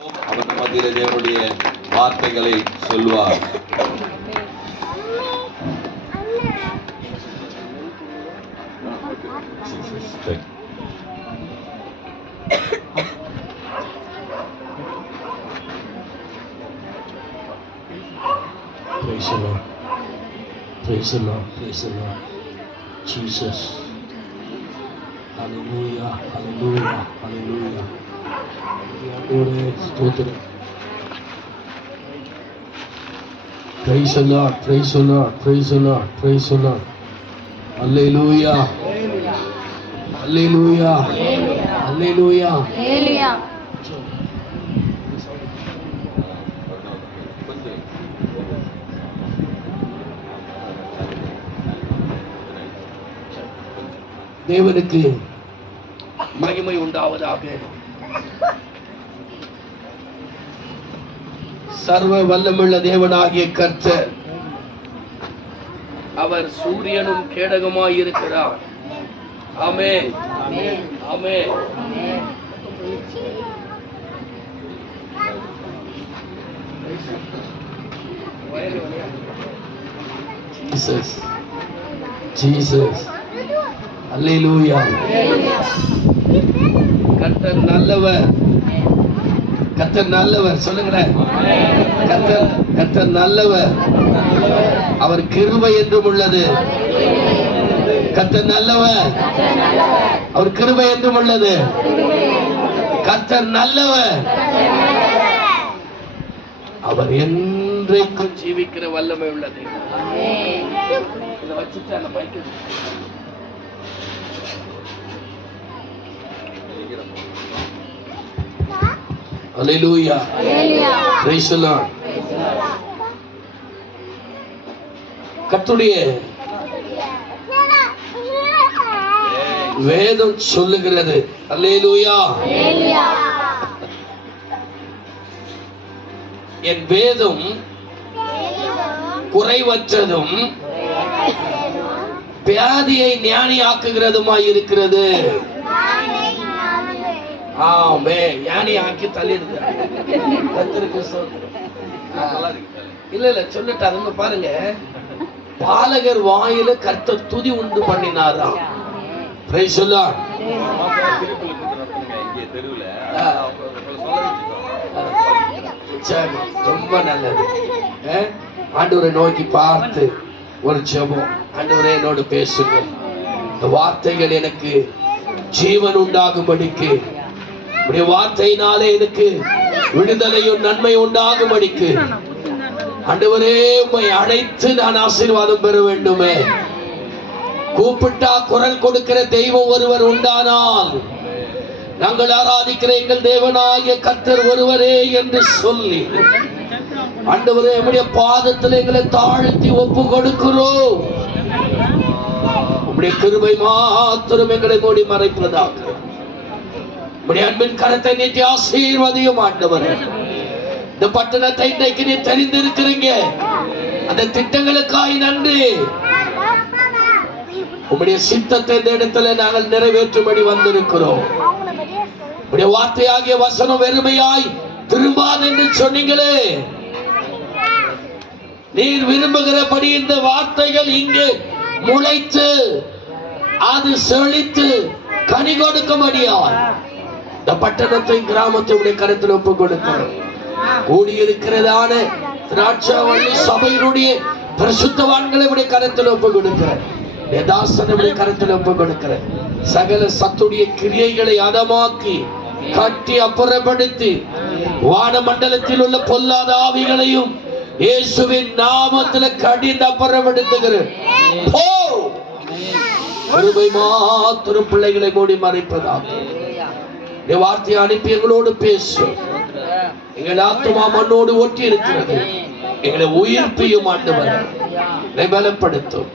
அவர் மத்தியிலே தேவனுடைய வார்த்தைகளை சொல்வார். Praise the Lord. Praise the Lord. Praise the Lord. Jesus. Hallelujah. Hallelujah. Hallelujah. Praise the Lord. Praise the Lord. Praise the Lord. Praise the Lord. Hallelujah. Hallelujah. Hallelujah. Hallelujah. தேவனுக்கு மகிமை உண்டாவதாக. சர்வ வல்லமுள்ள தேவனாகிய கர்த்தர் அவர் சூரியனும் கேடகமாய் இருக்கிறார். ஆமென். ஆமென். ஜீசஸ் ஜீசஸ் அல்லேலூயா. கர்த்தர் நல்லவர். கர்த்தர் நல்லவர். சொல்லுங்களேன். கர்த்தர் நல்லவர். அவர் கிருபை என்றும் உள்ளது. கர்த்தர் நல்லவர். அவர் கிருபை என்றும் உள்ளது. கர்த்தர் நல்லவர். அவர் என்றைக்கும் ஜீவிக்கிற வல்லமை உள்ளது. இதை வச்சுட்டு அந்த மைக்கு Hallelujah. Praise the Lord. கர்த்தருடைய வேதம் சொல்லுகிறது. அல்லேலூயா. என் வேதம் குறைவற்றதும் வியாதியை ஞானியாக்குகிறதுமாய் இருக்கிறது. ஆமே. ஞானி ஆக்கி தள்ளிடுது. இல்ல சொல்லிட்டு அதுங்க பாருங்க. பாலகர் வாயில கர்த்தர் துதி உண்டு பண்ணினாராம். Price the Lord. ரொம்ப நல்லது. ஆண்டவரை நோக்கி பார்த்து ஒரு ஜெபம். ஆண்டவரே என்னோடு பேசுங்க. இந்த வார்த்தைகள் எனக்கு ஜீவன் உண்டாகும்படிக்கு, உடைய வார்த்தையினாலே எனக்கு விடுதலையும் நன்மை உண்டாகும்படிக்கு ஆண்டவரே உம்மை அழைத்து நான் ஆசீர்வாதம் பெற வேண்டுமே. கூப்பிட்டா குரல் கொடுக்கிற தெய்வம் ஒருவர் உண்டானால் நாங்கள் ஆராதிக்கிற எங்கள் தேவனாகிய கர்த்தர் ஒருவரே என்று சொல்லி ஆண்டவரே உம்முடைய பாதத்தில் எங்களை தாழ்த்தி ஒப்பு கொடுக்கிறோம். உம்முடைய கிருபை மாத்திரம் எங்களை மூடி மறைப்பதாக. உம்முடைய அன்பின் கரத்தை நீட்டி ஆசீர்வதியும் ஆண்டவரே. இந்த பட்டணத்தை இன்றைக்கு நீ தெரிந்திருக்கிறீங்க. அந்த திட்டங்களுக்காய் நன்றி. உம்முடைய சித்தத்தை இந்த இடத்துல நாங்கள் நிறைவேற்றும்படி வந்திருக்கிறோம். உம்முடைய வார்த்தையாகிய வசனம் வெறுமையாய் திரும்பாது என்று சொன்னீங்களே. நீர் விரும்புகிறபடி இந்த வார்த்தைகள் இங்கு முளைத்து அது செழித்து கனி கொடுக்கும்படியாய் இந்த பட்டணத்தை கிராமத்தை உடைய கருத்தில் ஒப்பு கொடுக்கிறோம். கூடியிருக்கிறதான திராட்சைவள்ளி சபையினுடைய பரிசுத்தவான்களை உடைய கருத்தில் ஒப்பு கொடுக்கிறேன். தாசனுடைய கருத்தில் ஒப்பு கொடுக்கிறேன். சகல சத்துடைய கிரியைகளை அதமாக்கி கட்டி அப்புறப்படுத்தி வானமண்டலத்தில் உள்ள பொல்லாத ஆவிகளையும் இயேசுவின் நாமத்தில் கடிந்து அப்புறப்படுத்துகிறேன். கிருபை மாத்திரம் பிள்ளைகளை மூடி மறைப்பதாக. வார்த்தையை அனுப்பி எங்களோடு பேசும். எங்கள் ஆத்துமா மண்ணோடு ஒட்டி இருக்கிறது. எங்களை உயிர்ப்பையும் ஆண்டவர் பலப்படுத்தும்.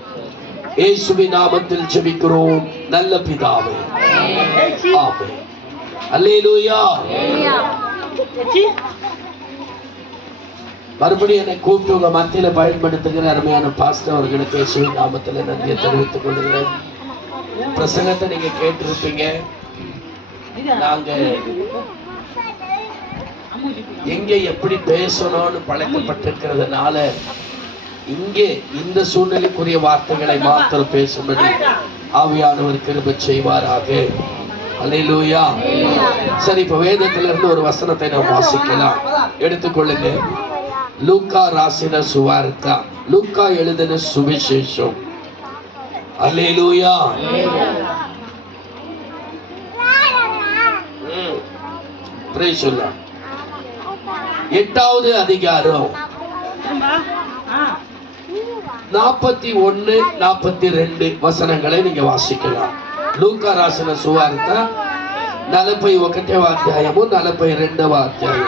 இயேசுவின் நாமத்தில் ஜெபிக்கிறோம் நல்ல பிதாவே. ஆமென். அல்லேலூயா. மறுபடியும் என்னை கூப்பிட்டு உங்க மத்தியில பயன்படுத்துகிற அருமையான பாஸ்டர் அவர்களுக்கு இயேசுவின் நாமத்தில் நன்றியை தெரிவித்துக் கொள்கிறேன். பிரசங்கத்தை நீங்க கேட்டிருப்பீங்க. நாங்க எங்கே எப்படி பேசணும்னு பழக்கப்பட்டிருக்கிறதுனால இங்கே இந்த சூழ்நிலைக்குரிய வார்த்தைகளை மாத்திரம் பேசும்படி ஆவியானவர் கிருபை செய்வாராக. அல்லேலூயா. சரி, இப்ப வேதத்துல இருந்து ஒரு வசனத்தை நாம் வாசிக்கலாம். எடுத்துக்கொள்ளுங்க. லூக்கா ராசின சுவார்த்தா, லூக்கா எழுதின சுவிசேஷம். அல்லேலூயா. Praise the Lord. 8வது அதிகாரம் 41 42 వచనங்களை நீங்க వాసిக்கலாம். లూకా రాసిన సువార్త 41వ అధ్యాయము 42వ అధ్యాయం.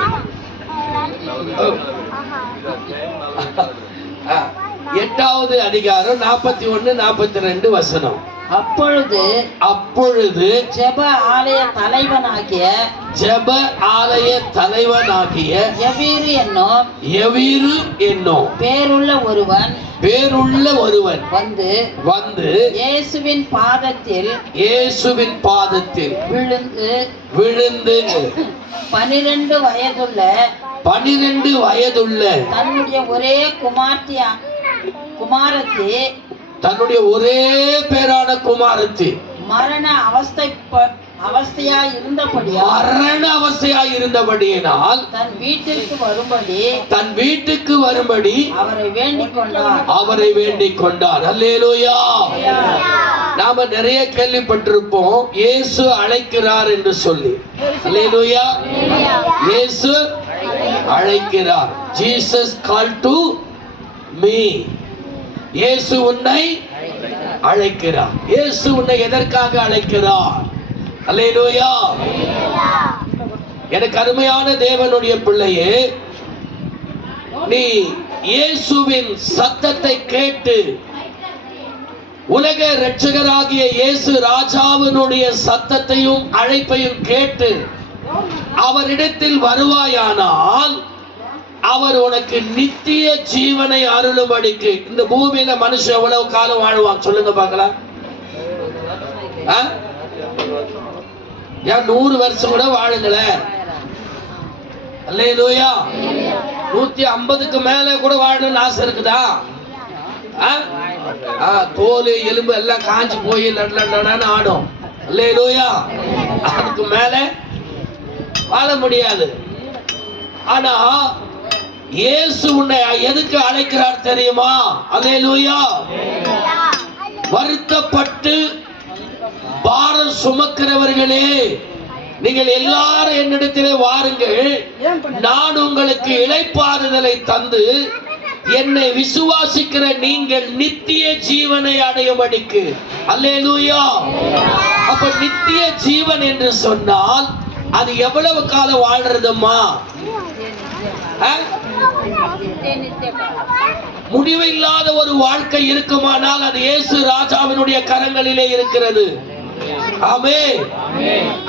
8வது அதிகாரம் 41 42 வசனம். அப்பொழுது ஜெப ஆலய தலைவனாகிய எவீரு என்னும் பேருள்ள ஒருவன் வந்து இயேசுவின் பாதத்தில் விழுந்து 12 வயதுள்ள தன்னுடைய ஒரே பேரான குமாரத்தி மரண அவஸ்தையாய் இருந்தபடியினால் தன் வீட்டுக்கு வரும்படி அவரை வேண்டிக் கொண்டார். அல்லேலூயா. நாம நிறைய கேள்விப்பட்டிருப்போம் இயேசு அழைக்கிறார் என்று சொல்லி. அல்லேலூயா. இயேசு அழைக்கிறார். Jesus called to me. இயேசு உன்னை அழைக்கிறார். இயேசு உன்னை எதற்காக அழைக்கிறார்? அல்லேலூயா. எனக்கு அருமையான தேவனுடைய பிள்ளையே, நீ இயேசுவின் சத்தத்தை கேட்டு உலக இரட்சகராகிய இயேசு ராஜாவினுடைய சத்தத்தையும் அழைப்பையும் கேட்டு அவரிடத்தில் வருவாயானால் அவர் உனக்கு நித்திய ஜீவனை அருளும்படிக்கு. இந்த பூமியில மனுஷன் எவ்வளவு காலம் வாழ்வான் சொல்லுங்க பார்க்கலாம்? 100 வருஷம் கூட வாழுங்களேன். அல்லேலூயா. 150க்கு மேல கூட வாழணும்னு ஆசை இருக்குதா? தோல் எலும்பு எல்லாம் காஞ்சி போய் நடன்னு ஆடும். அல்லேலூயா. அதுக்கு மேல வாழ முடியாது. ஆனா இயேசு உன்னை எதுக்கு அழைக்கிறார் தெரியுமா? அல்லேலூயா. வருத்தப்பட்டு பாரம் சுமக்கிறவர்களே, நீங்கள் எல்லாரும் என்னிடத்திலே வாருங்கள், நான் உங்களுக்கு இளைப்பாறுதலை தந்து என்னை விசுவாசிக்கிற நீங்கள் நித்திய ஜீவனை அடையும்படிக்கு. அல்லேலூயா. அப்ப நித்திய ஜீவன் என்று சொன்னால் அது எவ்வளவு காலம் வாழ்றதுமா? முடிவில்லாத ஒரு வாழ்க்கை இருக்குமானால் அது இயேசு ராஜாவினுடைய கரங்களிலே இருக்கிறது. ஆமென்.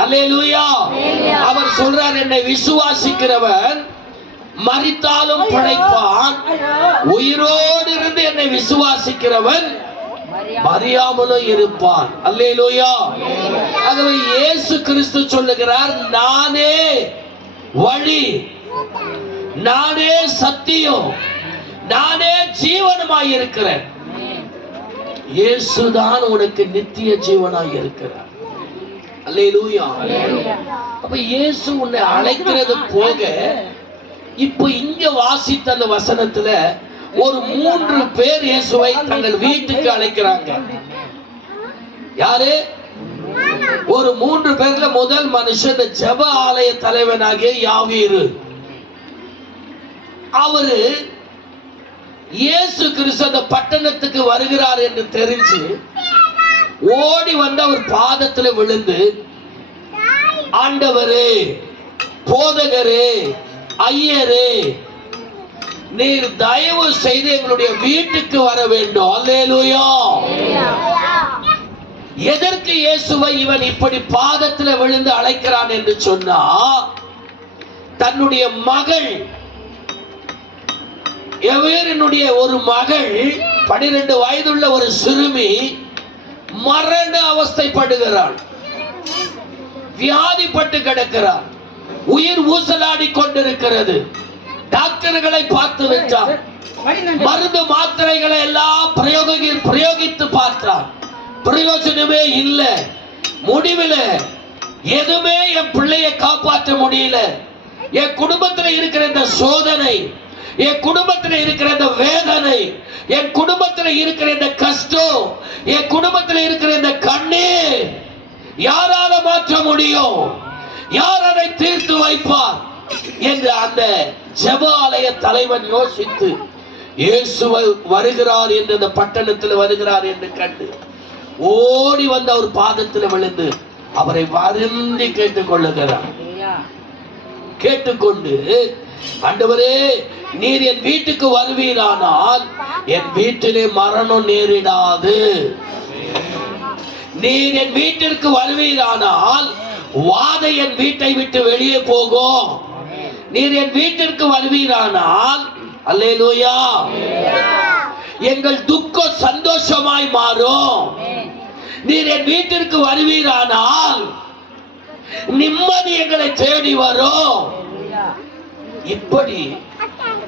அல்லேலூயா. அவர் சொல்றார், என்னை விசுவாசிக்கிறவன் மரித்தாலும் பிழைப்பான், உயிரோடு இருந்து என்னை விசுவாசிக்கிறவன் மரியாமலும் இருப்பான். அல்லேலூயா. ஆகவே இயேசு கிறிஸ்து சொல்லுகிறார், நானே வழி, நானே சத்தியம், நானே ஜீவனுமாய் இருக்கிறேன். இயேசுதான் உனக்கு நித்திய ஜீவனாய் இருக்கிறார். அல்லேலூயா. அப்ப இயேசு உன்னை அழைக்கிறது போக, இப்ப இங்க வாசித்த அந்த வசனத்துல ஒரு 3 பேர் இயேசுவை தங்கள் வீட்டுக்கு அழைக்கிறாங்க. யாரு? ஒரு 3 பேர்ல முதல் மனுஷன் ஜெப ஆலய தலைவனாகிய யாவீரு. அவரு இயேசு கிறிஸ்து அந்த பட்டணத்துக்கு வருகிறார் என்று தெரிஞ்சு ஓடி வந்து அவர் பாதத்தில் விழுந்து, ஆண்டவரே, போதகரே, ஐயரே, நீர் தயவு செய்து எங்களுடைய வீட்டுக்கு வர வேண்டும். அல்லேலூயா. எதற்கு இயேசுவை இவன் இப்படி பாதத்தில் விழுந்து அழைக்கிறான் என்று சொன்னா, தன்னுடைய மகள் எவருடைய ஒரு மகள் 12 வயதுள்ள ஒரு சிறுமி மரண அவஸ்தைப்படுகிறாள், வியாதிப்பட்டு கிடக்கிறார். உயிர் ஊசலாடி கொண்டிருக்கிறது. டாக்டர்களை பார்த்து விட்டார், மருந்து மாத்திரைகளை எல்லாம் பிரயோகித்து பார்த்தார், பிரயோஜனமே இல்லை. முடிவில் எதுவுமே என் பிள்ளையை காப்பாற்ற முடியல. என் குடும்பத்தில் இருக்கிற இந்த சோதனை, என் குடும்பத்தில் இருக்கிற இந்த வேதனை, என் குடும்பத்தில் இருக்கிற இந்த கஷ்டம், என் குடும்பத்தில் இருக்கிற இந்த கண்ணீர் யாரால மாற்ற முடியும்? யார் அதை தீர்த்து வைப்பார் என்று அந்த ஜெப ஆலய தலைவன் யோசித்து, இயேசு வருகிறார் என்று இந்த பட்டணத்தில் வருகிறார் என்று கண்டு ஓடி வந்து அவர் பாதத்தில் விழுந்து அவரை வருந்தி கேட்டுக்கொள்ளுகிறார். கேட்டுக்கொண்டு, ஆண்டவரே, நீர் என் வீட்டுக்கு வருவீரானால் என் வீட்டிலே மரணம் நேரிடாது. நீர் என் வீட்டிற்கு வருவீரானால் வாதை என் வீட்டை விட்டு வெளியே போகும். நீர் என் வீட்டிற்கு வருவீரானால் அல்லேலூயா எங்கள் துக்கம் சந்தோஷமாய் மாறும். நீர் என் வீட்டிற்கு வருவீரானால் நிம்மதி எங்களை தேடி வரும். இப்படி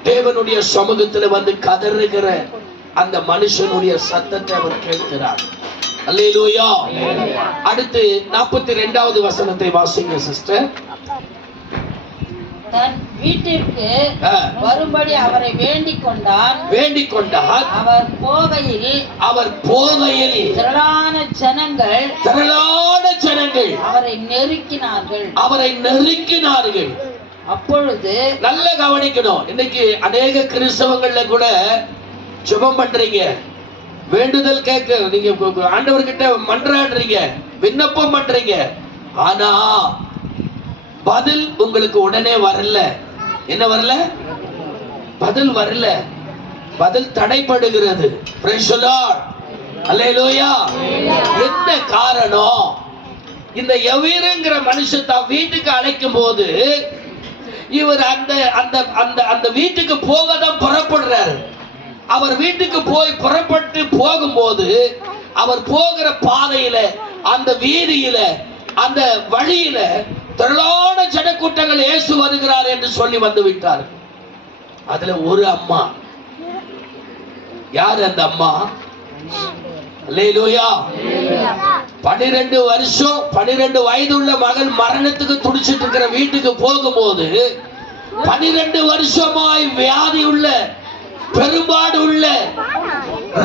தேவனுடைய சமூகத்தில் வந்து கதறுகிற அந்த மனுஷனுடைய சத்தத்தை அவர் கேட்கிறார். அல்லேலூயா. அடுத்து 42வது வசனத்தை வாசிங்க சிஸ்டர். தன் வீட்டிற்கு வரும்படி அவரை வேண்டிக் கொண்டார். அவர் போகையில் திரளான ஜனங்கள் அவரை நெருக்கினார்கள். அப்பொழுது நல்ல கவனிக்கணும். இன்னைக்கு அநேக கிறிஸ்தவங்கள்ல கூட ஜெபம் பண்றீங்க, வேண்டுதல் கேட்க நீங்க ஆண்டவர்கிட்ட மன்றாடுறீங்க, விண்ணப்பம் பண்றீங்க, ஆனா பதில் உங்களுக்கு உடனே வரல. என்ன வரல? பதில் வரல. பதில் தடைப்படுகிறது. Praise the Lord. அல்லேலூயா. என்ன காரணம்? இந்த எவீருங்கிற மனுஷன் தான் வீட்டுக்கு அழைக்கும் போது இவர் அந்த அந்த அந்த அந்த வீட்டுக்கு போக தான் புறப்படுறாரு. அவர் வீட்டுக்கு போய் புறப்பட்டு போகும்போது அவர் போகிற பாதையில, அந்த வீதியில, அந்த வழியில திரளான ஜனக்கூட்டங்கள் இயேசு வருகிறார் என்று சொல்லி வந்து விட்டார். அதுல ஒரு அம்மா, யார் அந்த அம்மா? அல்லேலூயா. 12 வருஷம் 12 வயதுள்ள மகன் மரணத்துக்கு துடிச்சிட்டு இருக்கிற வீட்டுக்கு போகும்போது 12 வருஷமாய் வியாதி உள்ள, பெரும்பாடு உள்ள,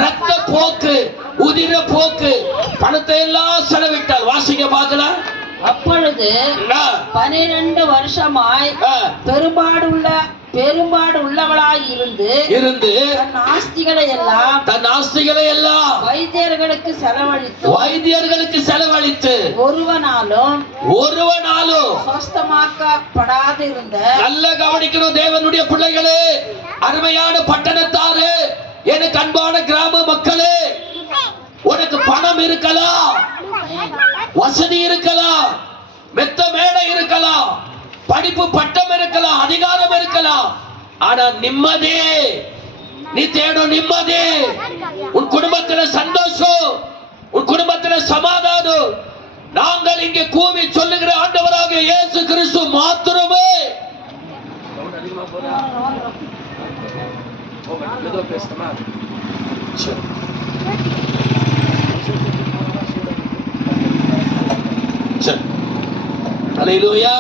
ரத்த போக்கு, உதிர போக்கு, பணத்தை எல்லாம் செலவிட்டார். வாசிக்க பார்க்கலாம். அப்பொழுது 12 வருஷமாய் பெரும்பாடு உள்ளவளாய் இருந்து தன் ஆஸ்திகளை எல்லாம் வைத்தியர்களுக்கு செலவழித்து ஒருவனாலும் சுஸ்தமாக்கப்படாதிருந்த. நல்ல கவனிக்கணும் தேவனுடைய பிள்ளைகளே, அருமையான பட்டணத்தாரு, எனக்கு அன்பான கிராம மக்களே, உனக்கு பணம் இருக்கலாம், வசதி இருக்கலாம், மெத்த மேடை இருக்கலாம், படிப்பு பட்டம் இருக்கலாம், அதிகாரம் இருக்கலாம், ஆனா நிம்மதி, நீ தேடும் நிம்மதி, உன் குடும்பத்துல சந்தோஷம், உன் குடும்பத்துல சமாதானம் நாங்கள் இங்கே கூவி சொல்லுகிற ஆண்டவராக இயேசு கிறிஸ்து மாத்திரமே. அல்லேலூயா.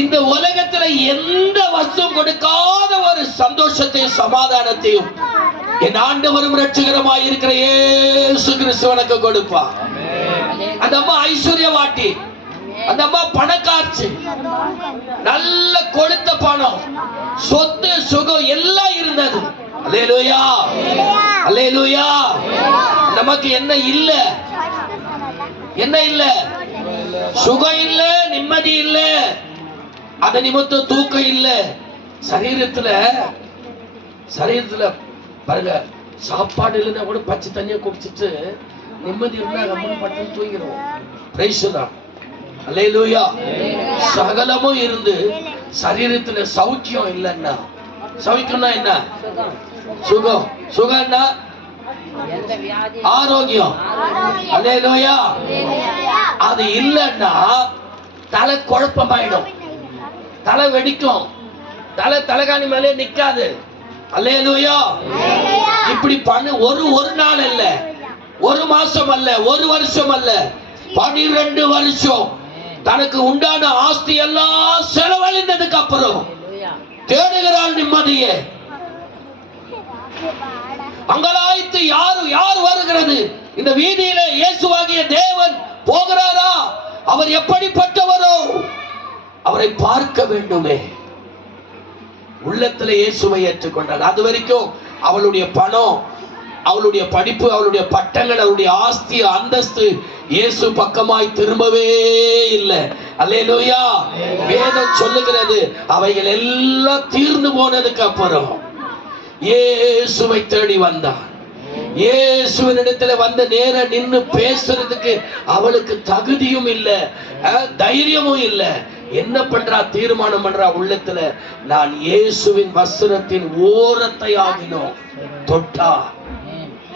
இந்த உலகத்துல எந்த வஸ்துவும் கொடுக்காத ஒரு சந்தோஷத்தையும் சமாதானத்தையும் என் ஆண்டவரும் இரட்சகருமாய் இருக்கிற இயேசு கிறிஸ்து உனக்கு கொடுப்பார். அந்த அம்மா ஐஸ்வர்யவாட்டி, அந்த அம்மா பணக்காட்சி, நல்ல கொடுத்த பணம், சொத்து, சுகம் எல்லாம் இருந்தது. அல்லேலூயா, அல்லேலூயா. நமக்கு என்ன இல்ல? என்ன இல்ல? சுகம் இல்ல, நிம்மதி இல்ல, அத நிமித்தம் தூக்கம் இல்ல. சரீரத்துல பாருங்க, சாப்பாடு இல்லைன்னா கூட பச்சை தண்ணியை குடிச்சிட்டு நிம்மதி இருந்தா நம்ம பட்டம் தூங்கிடுவோம். பிரைஸ் தான். அல்லேலூயா. சகலமும் இருந்து சரீரத்துல சௌக்கியம் இல்லைன்னா, சௌக்கியம்னா என்ன? சுகம். சுகம்னா எந்த வியாதி ஆரோக்கியம். அல்லேலூயா. அது இல்லைன்னா தலை குழப்பமாயிடும், தலை வெடிக்கும், தலைகாணி மேலே நிக்காது. அல்லேலூயா. இப்படி பண்ணு ஒரு நாள் அல்ல, ஒரு மாசம் அல்ல, ஒரு வருஷம் அல்ல, 12 வருஷம் தனக்கு உண்டான ஆஸ்தி எல்லாம் செலவழிந்ததுக்கு அப்புறம் தேடுகிறாள் நிம்மதியே. அங்கலாய்த்து யார் வருகிறது? இந்த வீதியில இயேசுவாகிய தேவன் போகிறாரா? அவர் எப்படிப்பட்டவரோ அவரை பார்க்க வேண்டுமே. உள்ளத்துல இயேசுவை ஏற்றுக்கொண்டாள். அது வரைக்கும் அவளுடைய பணம், அவளுடைய படிப்பு, அவளுடைய பட்டங்கள், அவளுடைய ஆஸ்தி அந்தஸ்து இயேசு பக்கமாய் திரும்பவே இல்லை. அல்லேலூயா. வேதம் சொல்லுகிறது அவைகள் எல்லாம் தீர்ந்து போனதுக்கு அப்புறம் இயேசுவை தேடி வந்தார். இயேசுவினிடத்துல வந்து நேர நின்னு பேசுறதுக்கு அவளுக்கு தகுதியும் இல்ல, தைரியமும் இல்ல. என்ன பண்றா? தீர்மானம் பண்றா உள்ளத்துல, நான் இயேசுவின் வஸ்திரத்தின் ஓரத்தை ஆகினோம் தொட்டா.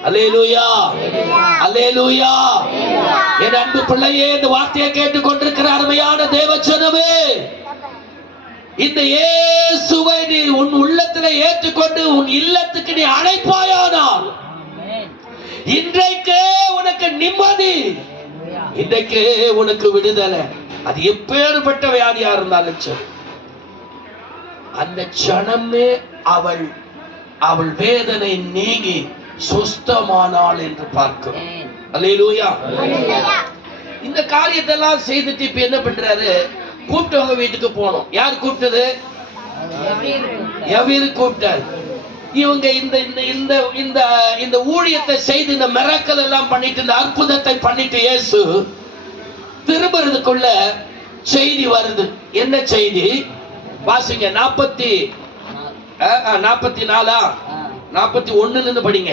அல்லேலூயா, அல்லேலூயா. என் அன்பு பிள்ளையே, இந்த வார்த்தையை கேட்டுக் கொண்டிருக்கிற அருமையான தேவஜனமே, இந்த இயேசுவை நீ உன் உள்ளத்துல ஏற்றுக்கொண்டு உன் இல்லத்துக்கு நீ அழைப்பாயானால் இன்றைக்கே உனக்கு நிம்மதி, இன்றைக்கே உனக்கு விடுதலை. அது எப்பேற்பட்ட வியாதியா இருந்தாலும் சரி, அந்த க்ஷணமே அவள் வேதனை நீங்கி சுஸ்தமானாள் என்று பார்க்கிறோம். அல்லேலூயா. இந்த காரியத்தை எல்லாம் செய்துட்டு இப்ப என்ன பண்றாரு? கூப்பிட்டவங்க வீட்டுக்கு போனோம். யார் கூப்பிட்டது? எவீர் கூப்பிட்டார். இவங்க இந்த ஊழியத்தை செய்து இந்த மிராக்கிள் எல்லாம் பண்ணிட்டு இந்த அற்புதத்தை பண்ணிட்டு இயேசு திரும்புறதுக்குள்ள செய்தி வருது. என்ன செய்தி? வாசிங்க. 44 41 இருந்து படிங்க.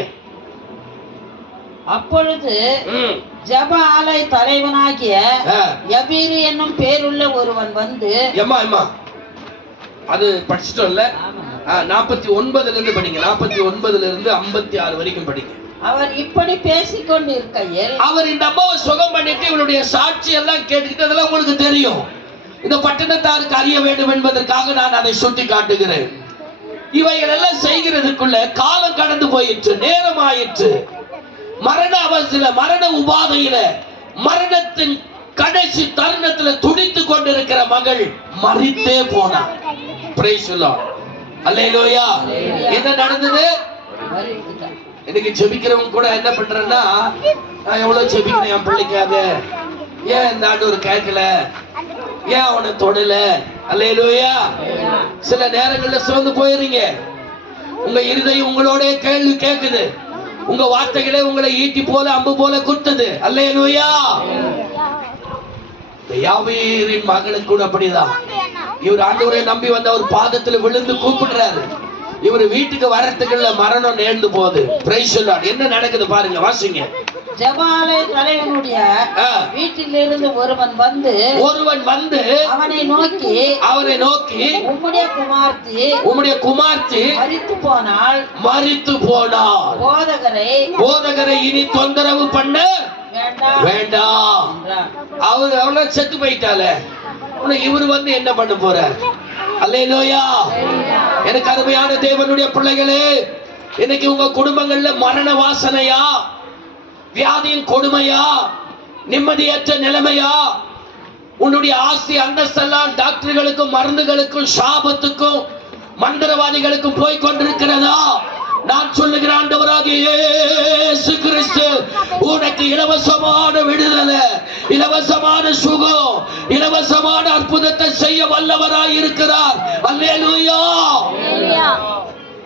அப்பொழுது ஜப ஆலய தலைவனாகிய யபீரு என்னும் பேருள்ள ஒருவன் வந்து, அது படிச்சிட்டோம்ல. 49 இருந்து படிங்க. 49 இருந்து 56 வரைக்கும் படிங்க. அவர் இப்படி பேசிக் கொண்டு இருக்கையில், அவர் இந்த அம்மாவை சுகம் பண்ணிட்டு இவளுடைய சாட்சி எல்லாம் கேட்டுக்கிட்டு, அதெல்லாம் உங்களுக்கு தெரியும். இந்த பட்டணத்தாருக்கு அறிய வேண்டும் என்பதற்காக நான் அதை சுட்டி காட்டுகிறேன். இவைகள் எல்லாம் செய்கிறதுக்குள்ள காலம் கடந்து போயிற்று, நேரம் ஆயிற்று. மரண அவசியில, மரண உபாதையில, மரணத்தின் கடைசி தருணத்துல துடித்துக் கொண்டிருக்கிற மகள் மரித்தே போனார். Praise the Lord. அல்லேலூயா. என்ன நடந்தது? இன்னைக்கு ஜெபிக்கிறவங்க கூட என்ன பண்றேன்னா, நான் எவ்வளவு ஜெபிக்கிறேன் என் பிள்ளைக்காக, ஏன் இந்த ஆண்டவர் கேட்கல, ஏன் அவனை தொடல? அல்லேலூயா. சில நேரங்கள்ல சோர்ந்து போயிருங்க. உங்க இருதயம் உங்களோட கேள்வி கேட்குது, உங்க வார்த்தைகளே உங்களை ஈட்டி போல அம்பு போல குத்துது. அல்லேலூயா. யாவீரின் மகனுக்கு கூட அப்படிதான். இவர் ஆண்டவரை நம்பி வந்த ஒரு பாதத்துல விழுந்து கூப்பிடுறாரு. இவர் வீட்டுக்கு வரத்துக்குள்ள மரணம் நேர்ந்து போகுது. Price the Lord. என்ன நடக்குது பாருங்க, வாசிங்க. ஜபாலய தலைவனுடைய வீட்டிலிருந்து ஒருவன் வந்து அவனை நோக்கி உம்முடைய குமார்த்தி மரித்து போனாள். போதகரை இனி தொந்தரவு பண்ண வேண்டாம். அவள செத்து போயிட்டால, இவர் வந்து என்ன பண்ண போறார்? அல்லேலூயா. எனக்கு அருமையான தேவனுடைய பிள்ளைகளே, இன்னைக்கு உங்க குடும்பங்கள்ல மரண வாசனையா, வியாதியின் கொடுமையா, நிம்மதியற்ற நிலைமையா, உன்னுடைய ஆஸ்தி அந்தஸ்தெல்லாம் டாக்டர்களுக்கும் மருந்துகளுக்கும் சாபத்துக்கும் மந்திரவாதிகளுக்கும் போய் கொண்டிருக்கிறதா? நான் சொல்லுகிற ஆண்டவராகிய இயேசு கிறிஸ்து உனக்கு இலவசமான விடுதலை, இலவசமான சுகம், இலவசமான அற்புதத்தை செய்ய வல்லவராய் இருக்கிறார். அல்லேலூயா.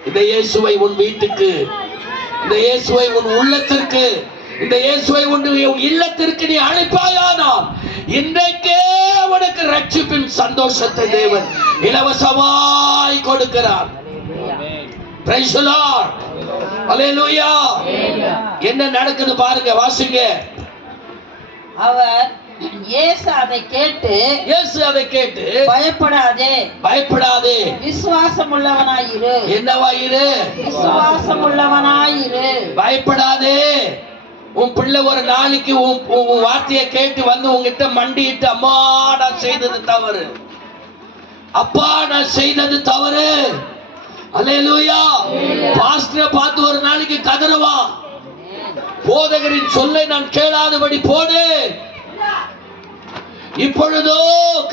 இந்த இயேசுவை உன் வீட்டுக்கு, இந்த இயேசுவை உன் உள்ளத்திற்கு, இந்த இயேசுவை உன் இல்லத்திற்கு நீ அழைப்பாயானால் இன்றைக்கே உனக்கு ரட்சிப்பின் சந்தோஷத்தை தேவன் இலவசமாய் கொடுக்கிறார். Praise the Lord. Hallelujah. என்ன நடக்குது பாருங்க, வாசிங்க. அவர் இயேசு அதை கேட்டு பயப்படாதே விசுவாசம் உள்ளவனாயிரு. என்னவாயிரு? விசுவாசம் உள்ளவனாயிரு. பயப்படாதே. உன் பிள்ளை ஒரு நாளைக்கு உன் வார்த்தையை கேட்டு வந்து உங்ககிட்ட மண்டிட்டு, அம்மா நான் செய்தது தவறு, அப்பா நான் செய்தது தவறு, அல்லேலூயா, பாஸ்டரை பார்த்து ஒரு நாளைக்கு கதறுவான், போதகரின் சொல்லை நான் கேளாதபடி போடு. இப்பொழுதோ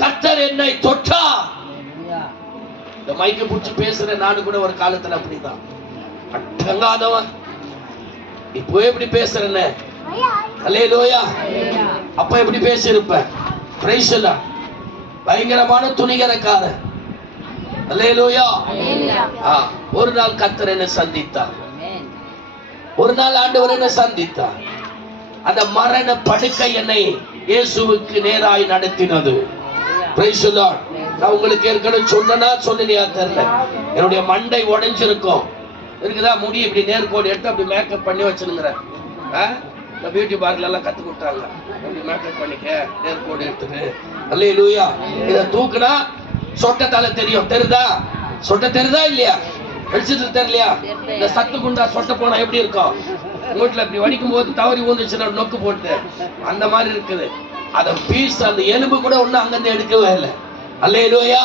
கர்த்தர் என்னை தொட்டா. இந்த மைக்க பிடிச்சி பேசுற நானு கூட ஒரு காலத்துல அப்படிதான் அடங்காதவன். இப்போ எப்படி பேசுறேன்னு, அல்லேலூயா, அப்ப எப்படி பேசியிருப்ப? Price the Lord. பயங்கரமான துணிகரக்காரன், அல்லேலூயா. ஒரு நாள் கர்த்தர் என்ன சந்தித்தார், ஒரு நாள் ஆண்டவர் என்ன சந்தித்தார். அந்த மரண படுக்கை என்னை இயேசுவுக்கு நேராய் நடத்தினது. Price the Lord. நான் உங்களுக்கு ஏற்கனவே சொன்னேனா தெரியல, என்னுடைய மண்டை உடைஞ்சிருக்கும் இருக்குதா, முடி இப்படி நேர்கோடு எடுத்து அப்படி மேக்கப் பண்ணி வச்சுருங்கிறேன். இந்த பியூட்டி பார்லர் எல்லாம் கத்து கொடுத்தாங்க, அப்படி மேக்கப் பண்ணிக்க நேர்கோடு எடுத்துட்டு, அல்லேலூயா. இதை தூக்குனா சொட்ட தலை தெரியும், தெரியுதா? சொட்ட தெரியுதா இல்லையா? வெளிச்சத்துல தெரியலையா? இந்த சத்து குண்டா சொட்ட போனா எப்படி இருக்கும்? வீட்டுல இப்படி வடிக்கும் போது தவறி ஊந்துச்சுன்னா நொக்கு போட்டு அந்த மாதிரி இருக்குது. அத பீஸ், அந்த எலும்பு கூட ஒண்ணு அங்கிருந்து எடுக்கவே இல்லை. அல்லேலூயா.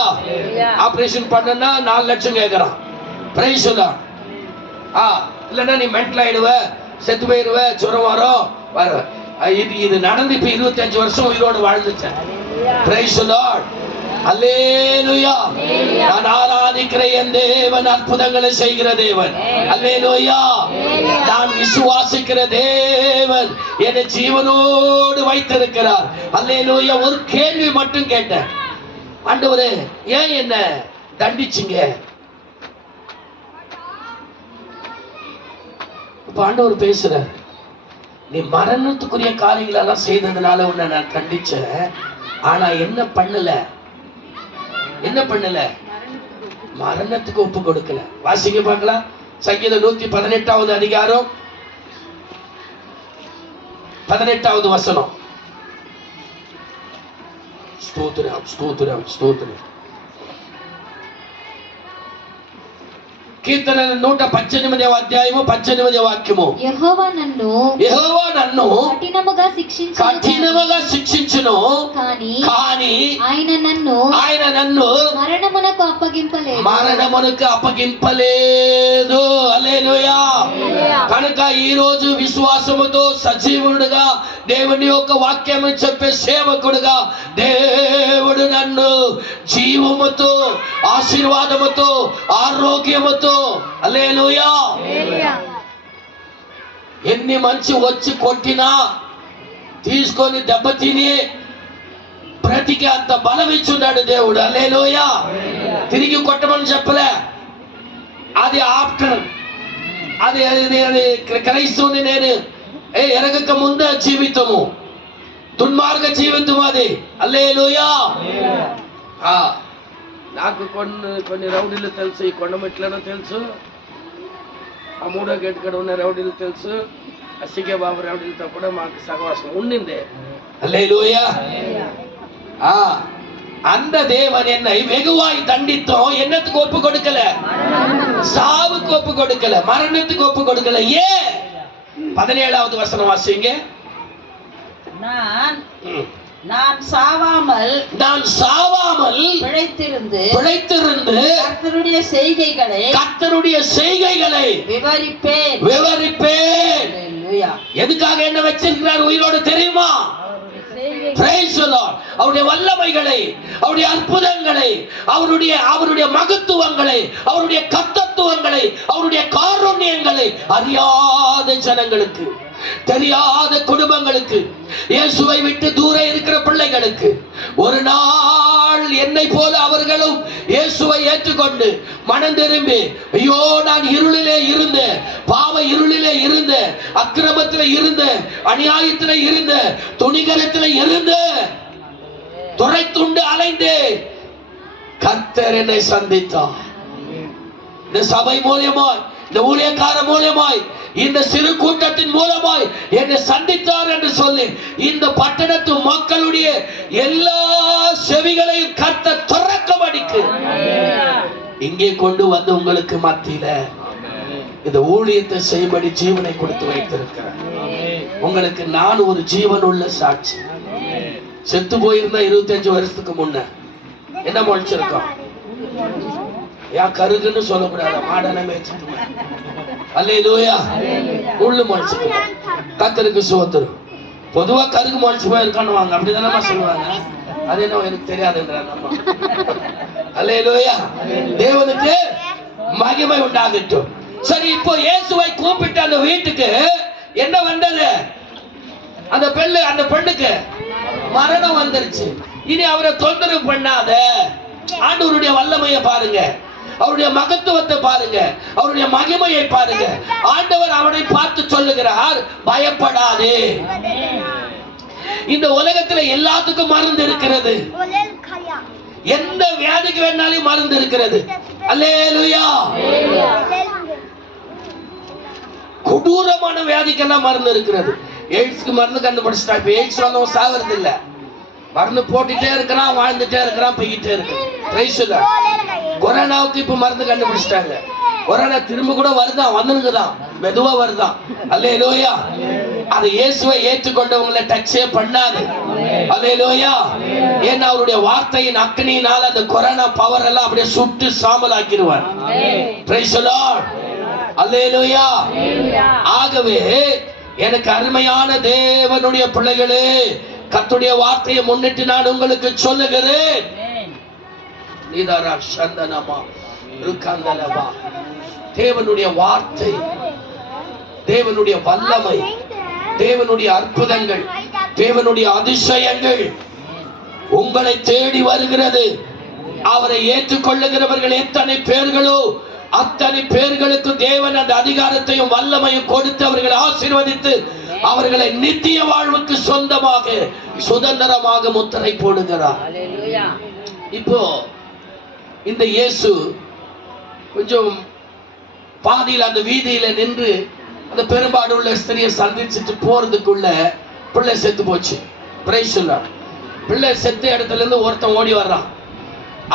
ஆபரேஷன் பண்ணனா 4 லட்சம் கேட்கறான். Price the Lord. இல்லைன்னா நீ மென்டல் ஆயிடுவ, செத்து போயிடுவ, சுரம் வரும். இது நடந்து இப்ப 25 வருஷம் உயிரோடு வாழ்ந்துச்சேன். Price the Lord. அல்லேலூயா. நான் ஆராதிக்கிற என் தேவன் அற்புதங்களை செய்கிற தேவன். அல்லேலூயா. நான் விசுவாசிக்கிற தேவன் என்னை ஜீவனோடு வைத்திருக்கிறார். அல்லேலூயா. ஒரு கேள்வி மட்டும் கேட்டேன், ஆண்டவரே ஏன் என்ன தண்டிச்சிங்க? ஆண்டவர் பேசுற, நீ மரணத்துக்குரிய காரியங்கள் எல்லாம் செய்ததுனால உன்னை நான் கண்டிச்சேன். ஆனா என்ன பண்ணல? மரணத்துக்கு ஒப்பு கொடுக்கல. வாசிங்க பார்க்கலாம். சங்கீதம் 118வது அதிகாரம் 18வது வசனம். ஸ்தோத்திரம், ஸ்தோத்திரம், ஸ்தோத்திரம். కీర్తన 118వ అధ్యాయము 18వ వాక్యము. యెహోవా నన్ను కఠినముగా శిక్షించును కానీ ఆయన నన్ను మరణమునకు అప్పగింపలేదు. హల్లెలూయా. కనుక ఈ రోజు విశ్వాసముతో సజీవుడుగా దేవుని యొక్క వాక్యము చెప్పే సేవకుడుగా దేవుడు నన్ను జీవముతో, ఆశీర్వాదముతో, ఆరోగ్యముతో, హల్లెలూయా, ఎన్ని మంచి వచ్చి కొట్టినా తీసుకొని దెబ్బతిని బ్రతికి అంత బలం ఇచ్చున్నాడు దేవుడు. హల్లెలూయా. తిరిగి కొట్టమని చెప్పలే. అది ఆఫ్టర్, అది క్రైస్తవుని నేను ఎరగక ముందు జీవితము, దుర్మార్గ జీవితం అది. హల్లెలూయా. నాకు కొన్ని రౌడీలు తెలుసు, ఈ కొండమెట్లను తెలుసు, ఆ 3వ గేట్ కాడ ఉన్న రౌడీలు తెలుసు, అసికే బాబు రౌడీలతో కూడా మాకు సహవాసం ఉండింది. హల్లెలూయా. அந்த தேவன் என்னை வெகுவாய் தண்டித்தோம். என்னத்துக்கு ஒப்பு கொடுக்கல? சாவுக்கு ஒப்பு கொடுக்கல, மரணத்துக்கு ஒப்பு கொடுக்கல. ஏன்? 17வது வசனம் வாசிங்க. நான் சாவாமல் பிழைத்திருந்து கர்த்தருடைய செய்கைகளை விவரிப்பேன். எதுக்காக என்ன வச்சிருக்கிறார் உயிரோடு தெரியுமா? அவருடைய வல்லமைகளை, அவருடைய அற்புதங்களை, அவருடைய மகத்துவங்களை, அவருடைய கர்த்தத்துவங்களை, அவருடைய காருண்யங்களை அறியாத ஜனங்களுக்கு, தெரியாத குடும்பங்களுக்கு, இயேசுவை விட்டு தூர இருக்கிற பிள்ளைகளுக்கு ஒரு நாள் என்னை போல அவர்களும் இயேசுவை ஏற்றுக்கொண்டு மனம் திரும்பி, ஐயோ நான் இருளிலே இருந்தேன், பாவ இருளிலே இருந்தேன், அக்கிரமத்திலே இருந்தேன், அநியாயத்திலே இருந்தேன், துணிகரத்திலே இருந்தேன், துரைத்துண்டு அலைந்தேன், கர்த்தர் என்னை சந்தித்தார். இந்த சபை மூலியமாய், இந்த ஊழியக்கார மூலியமாய் இந்த சிறு கூட்டத்தின் மூலமாய் என்னை சந்தித்தார் என்று சொல்லி இந்த பட்டணத்து மக்களுடைய எல்லா செவிகளையும் கர்த்தர் திறக்கும்படிக்கு இங்கே கொண்டு வந்து உங்களுக்கு மத்தியில இந்த ஊழியத்தை செய்யும்படி ஜீவனை கொடுத்து வைத்திருக்கிறார். உங்களுக்கு நான் ஒரு ஜீவன் உள்ள சாட்சி. செத்து போயிருந்தா 25 வருஷத்துக்கு முன்ன என்ன முளைச்சிருக்கோம்? ஏன் கருகுன்னு சொல்லக்கூடாது, மாடனை மேய்ச்சிட்டு அல்லேலூயா முள்ளு முளைச்சிருக்கோம். கர்த்தருக்கு ஸ்தோத்திரம். பொதுவா கருகு முளைச்சு போயிருக்கான்னு வாங்க அப்படிதானமா சொல்லுவாங்க. அது என்ன எனக்கு தெரியாதுன்றாங்க. அல்லேலூயா தேவனுக்கு மகிமை உண்டாகட்டும். சரி, இப்போ இயேசுவை கூப்பிட்டு அந்த வீட்டுக்கு என்ன வந்தது? அந்த பெண்ணுக்கு மரணம் வந்துருச்சு. இனி அவரை தொந்தரவு பண்ணாத. ஆண்டவருடைய வல்லமையை பாருங்க, அவருடைய மகத்துவத்தை பாருங்க, அவருடைய மகிமையை பாருங்க. ஆண்டவர் அவனை பார்த்து சொல்லுகிறார், பயப்படாதே. இந்த உலகத்துல எல்லாத்துக்கும் மருந்து இருக்கிறது. எந்த வியாதிக்கு வேணாலும் மருந்து இருக்கிறது. அல்லேலூயா. கொடூரமான வியாதிக்கெல்லாம் மருந்து இருக்கிறது. எய்ட்ஸ்க்கு மருந்து கண்டுபிடிச்சிட்டா. இப்ப எய்ட்ஸ் வந்தவன் சாகிறது இல்ல, மருந்து போட்டுட்டே இருக்கிறான், வாழ்ந்துட்டே இருக்கிறான், போய்கிட்டே இருக்கு. கொரோனாவுக்கு இப்ப மருந்து கண்டுபிடிச்சிட்டாங்க. கொரோனா திரும்ப கூட வருதான், வந்துனுக்குதான், மெதுவா வருதான். அல்லேலூயா. அது இயேசுவை ஏற்றுக்கொண்டவங்களை டச்சே பண்ணாது. அல்லேலூயா. ஏன்னா அவருடைய வார்த்தையின் அக்னியினால் அந்த கொரோனா பவர் எல்லாம் அப்படியே சுட்டு சாம்பல் ஆக்கிடுவார். Price the Lord. அல்லேலூயா. ஆகவே எனக்கு அருமையான தேவனுடைய பிள்ளைகளே, கர்த்தருடைய வார்த்தையை முன்னிட்டு நான் உங்களுக்கு சொல்லுகிறேன். தேவனுடைய வார்த்தை, தேவனுடைய வல்லமை, தேவனுடைய அற்புதங்கள், தேவனுடைய அதிசயங்கள் உங்களை தேடி வருகிறது. அவரை ஏற்றுக்கொள்ளுகிறவர்கள் எத்தனை பேர்களோ அத்தனை பேர்களுக்கு தேவன் அந்த அதிகாரத்தையும் வல்லமையும் கொடுத்து அவர்களை ஆசீர்வதித்து அவர்களை நித்திய வாழ்வுக்கு சொந்தமாக சுதந்திரமாக முத்திரை போடுகிறார். இப்போ இந்த இயேசு கொஞ்சம் பாதியில் அந்த வீதியில நின்று அந்த பெரும்பாடு உள்ள ஸ்திரியை சந்திச்சுட்டு போறதுக்குள்ள பிள்ளை செத்து போச்சு. Price the Lord. பிள்ளை செத்த இடத்துல இருந்து ஒருத்தன் ஓடி வர்றான்.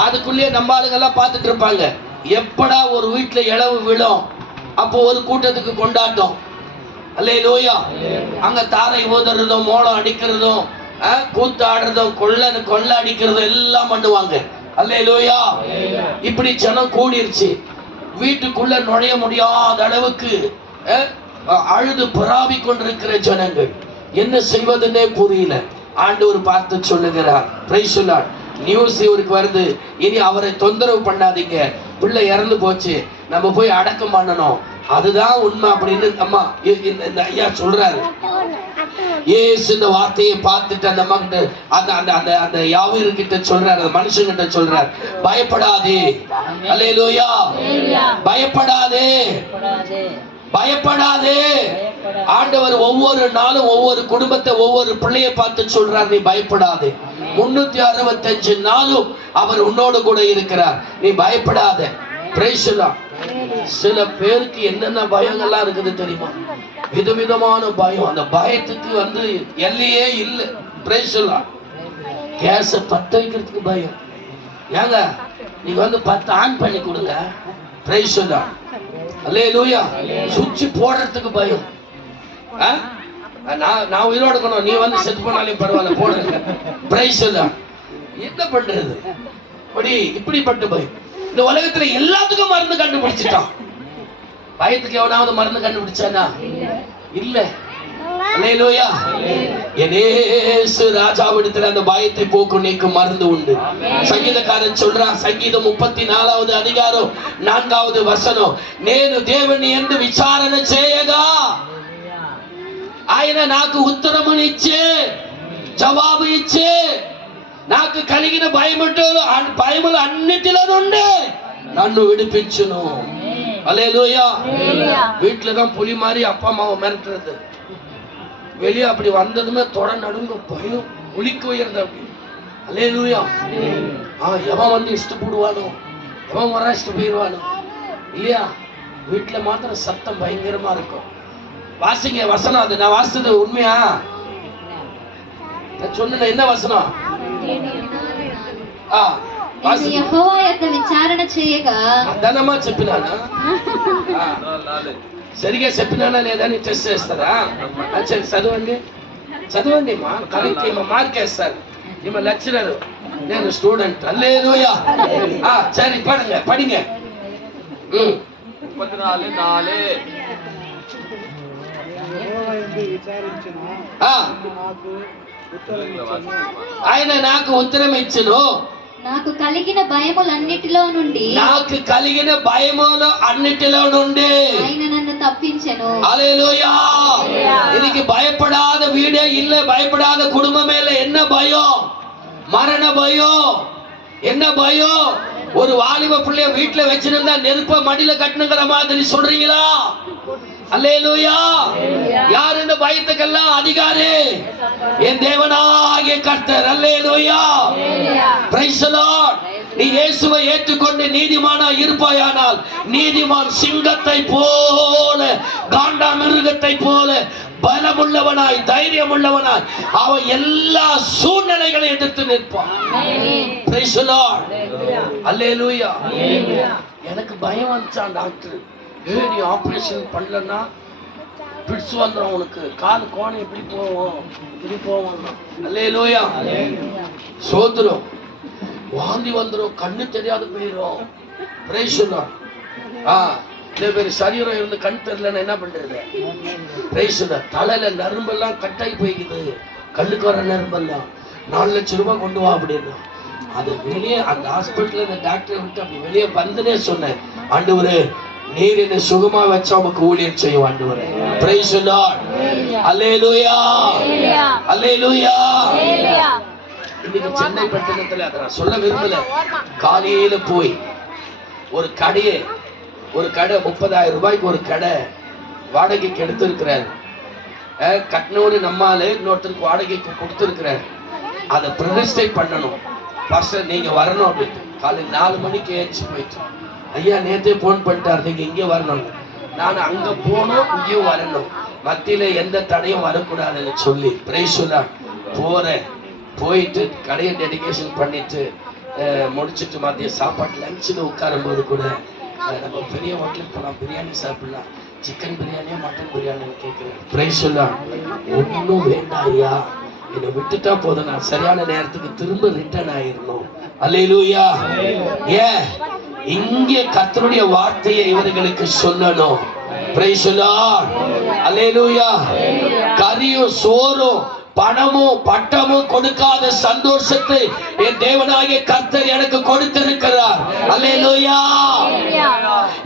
அதுக்குள்ளேயே நம்ம ஆளுங்கெல்லாம் பார்த்துட்டு இருப்பாங்க. எப்படா ஒரு வீட்டுல இளவு விழும், அப்போ ஒரு கூட்டத்துக்கு கொண்டாட்டம். அல்லேலூயா. அங்க தாரை ஓதுறதும், மோளம் அடிக்கிறதும், கூத்தாடுறதும், கொள்ள அடிக்கிறதும் எல்லாம் பண்ணுவாங்க. அல்லேலூயா. இப்படி ஜனம் கூடிருச்சு. வீட்டுக்குள்ள நுழைய முடியாத அளவுக்கு அழுது பராவி கொண்டிருக்கிற ஜனங்கள். என்ன செய்வதுன்னே புரியல. ஆண்டவர் பார்த்து சொல்லுகிறார், பிரைஸ் தி லார்ட். நியூஸ் இவருக்கு வருது, இனி அவரை தொந்தரவு பண்ணாதீங்க, பிள்ளை இறந்து போச்சு, நம்ம போய் அடக்கம் பண்ணணும், அதுதான் உண்மை அப்படின்னு அம்மா இந்த ஐயா சொல்றாரு. இயேசு இந்த வார்த்தையை பார்த்துட்டு அந்த அம்மா கிட்ட அந்த யாவீர் கிட்ட சொல்றாரு, அந்த மனுஷங்கிட்ட சொல்றாரு, பயப்படாதே. அல்லேலூயா. பயப்படாதே, பயப்படாதே. ஆண்டவர் ஒவ்வொரு நாளும் ஒவ்வொரு குடும்பத்தை ஒவ்வொரு பிள்ளையை பார்த்து சொல்றார், நீ பயப்படாதே. 365 நாளும் அவர் உன்னோடு கூட இருக்கிறார், நீ பயப்படாத. Price the Lord. சில பேருக்கு என்னென்ன பயங்கள்லாம் இருக்குது தெரியுமா? விதவிதமான பயம். அந்த பயத்துக்கு எல்லையே இல்லை. Price the Lord. கேஸ பத்த வைக்கிறதுக்கு பயம். ஏங்க நீங்க 10 ஆன் பண்ணி கொடுங்க. Praise the Lord. அல்லேலூயா. சுவிட்ச் போடுறதுக்கு பயம். நான் உயிரோடு இருக்கணும், நீ செத்து போனாலும் பரவாயில்ல போடுங்க. Price the Lord. என்ன பண்றது? இப்படிப்பட்ட பயம். இந்த உலகத்துல எல்லாத்துக்கும் மருந்து கண்டுபிடிச்சிட்டான். பயத்துக்கு எவனாவது மருந்து கண்டுபிடிச்சானா? இல்ல. அல்லேலூயா. இயேசு ராஜாவிடத்தில் அந்த பயத்தை போக்கு நீக்கும் மருந்து உண்டு. சங்கீதக்காரன் சொல்றான், சங்கீதம் 34வது அதிகாரம் 4வது வசனம், నేను దేవుని యందు విచారణ చేయగా ఆయన నాకు ఉత్తరమును ఇచ్చే జవాబు ఇచ్చే నాకు కలిగిన భయములు అన్నిటిలో నుండి నన్ను విడిపించును. அல்லேலூயா. வீட்டுல தான் புலி மாதிரி அப்பா அம்மாவை மிரட்டுறது. வெளியே அப்படி வந்ததுமே தொட நடுங்க பயம், ஒலிக்கு உயர்ந்த அப்படி. அல்லேலூயா. எவன் இஷ்டப்படுவானோ, எவன் வர இஷ்டம் போயிடுவானோ இல்லையா? வீட்டுல மாத்திரம் சத்தம் பயங்கரமா இருக்கும். வாசிங்க வசனம். அது நான் வாசிச்சது உண்மையா? நான் சொன்ன என்ன వచనం? యెహోవా యొక్క విచారణ చేయగా అదనమా చెప్పినానా? సరిగా చెప్పినానా లేదా అని టెస్ట్ చేస్తారా? సరే చదవండి చదవండి మా కరెక్ట్. మా మార్క్ వేస్తారు. ఈమె లెక్చరర్, నేను స్టూడెంట్. హల్లెలూయా. సరే పడుங்க படிங்க. 34:4 ఆయన నాకు ఉత్తరం ఇచ్చును. నాకు కలిగిన భయములన్నిటిలో నుండి ఆయన నన్ను తప్పించెను. ஹல்லேலூயா. இன்னைக்கு பயப்படாத வீடே இல்ல, பயப்படாத குடும்பமே இல்ல. என்ன பயம்? மரண பயம். என்ன பயம்? ஒரு வாலிப பிள்ளைய வீட்டுல வச்சிருந்தா நெருப்ப மடியில கட்டணுங்கிற மாதிரி சொல்றீங்களா? அல்லேலூயா. யார் இந்த பயத்துக்கெல்லாம் அதிகாரி? என் தேவனாகிய கர்த்தர். அல்லேலூயா. Praise the Lord. நீ இயேசுவை ஏற்றுக்கொண்டு நீதிமானா இருப்பாயானால் நீதிமான் சிங்கத்தை போல, காண்டா மிருகத்தை போல பலமுள்ளவனாய், தைரியமுள்ளவனாய் அவன் எல்லா சூழ்நிலைகளை எதிர்த்து நிற்பான். Praise the Lord. அல்லேலூயா. எனக்கு பயம் வந்துச்சான் டாக்டர். நீ ஆபரேஷன் பண்ணலன்னா பிடிச்சு வந்துடும், உனக்கு கால் கோணம் எப்படி போவோம், இப்படி போவோம். அல்லேலூயா. சோதரம். வாந்தி வந்துடும், கண்ணு தெரியாது போயிடும். Price the Lord. இதே பேர் சரீரம் இருந்து கண் தெரியலன்னு என்ன பண்றது? Price the Lord. தலையில நரம்பெல்லாம் கட்டாயி போய்க்குது, கண்ணுக்கு வர நரம்பெல்லாம். 4 லட்சம் ரூபாய் கொண்டு வா அப்படின்னு. அது வெளியே அந்த ஹாஸ்பிட்டல் இந்த டாக்டரை விட்டு அப்படி வெளியே வந்துனே சொன்னேன், ஆண்டவரே நீர் என்னை சுகமா வச்சா உமக்கு ஊழியம் செய்யும் ஆண்டவரே. Praise the Lord. அல்லேலூயா. அல்லேலூயா. இன்னைக்கு சென்னை பட்டணத்துல அதை நான் சொல்ல விரும்பல. காலையில போய் ஒரு கடை 30,000 ரூபாய்க்கு ஒரு கடை வாடகைக்கு எடுத்திருக்கிறார். கட்டினோடு நம்மால இன்னொருத்தருக்கு வாடகைக்கு கொடுத்திருக்கிறார். அதை பிரதிஷ்டை பண்ணணும். பாஸ்டர் நீங்க வரணும் அப்படின்ட்டு காலையில் 4 மணிக்கு ஏஞ்சி போயிட்டு, ஐயா நேற்றே போன் பண்ணிட்டார் நீங்க இங்கே வரணும். நான் அங்க போனோம், இங்கேயும் வரணும், மத்தியில எந்த தடையும் வரக்கூடாதுன்னு சொல்லி பிரைஸ் தி லார்ட் போறேன். போயிட்டு கடையை டெடிகேஷன் பண்ணிட்டு முடிச்சுட்டு மதிய சாப்பாட்டு லஞ்சுக்கு உட்காரும் போது கூட நம்ம பெரிய ஹோட்டலுக்கு போகலாம், பிரியாணி சாப்பிடலாம், சிக்கன் பிரியாணியா மட்டன் பிரியாணின்னு கேட்குறேன். Price the Lord. ஒன்றும் வேண்டாம் ஐயா, என்னை விட்டுட்டா போதும், நான் சரியான நேரத்துக்கு திரும்ப ரிட்டர்ன் ஆயிரணும். அல்லேலூயா. ஏன் இங்கே கர்த்தருடைய வார்த்தையை இவர்களுக்கு சொல்லணும். Price the Lord. அல்லேலூயா. கரியும் சோறும் பணமும் பட்டமும் கொடுக்காத சந்தோஷத்தை என் தேவனாகிய கர்த்தர் எனக்கு கொடுத்திருக்கிறார். அல்லேலூயா.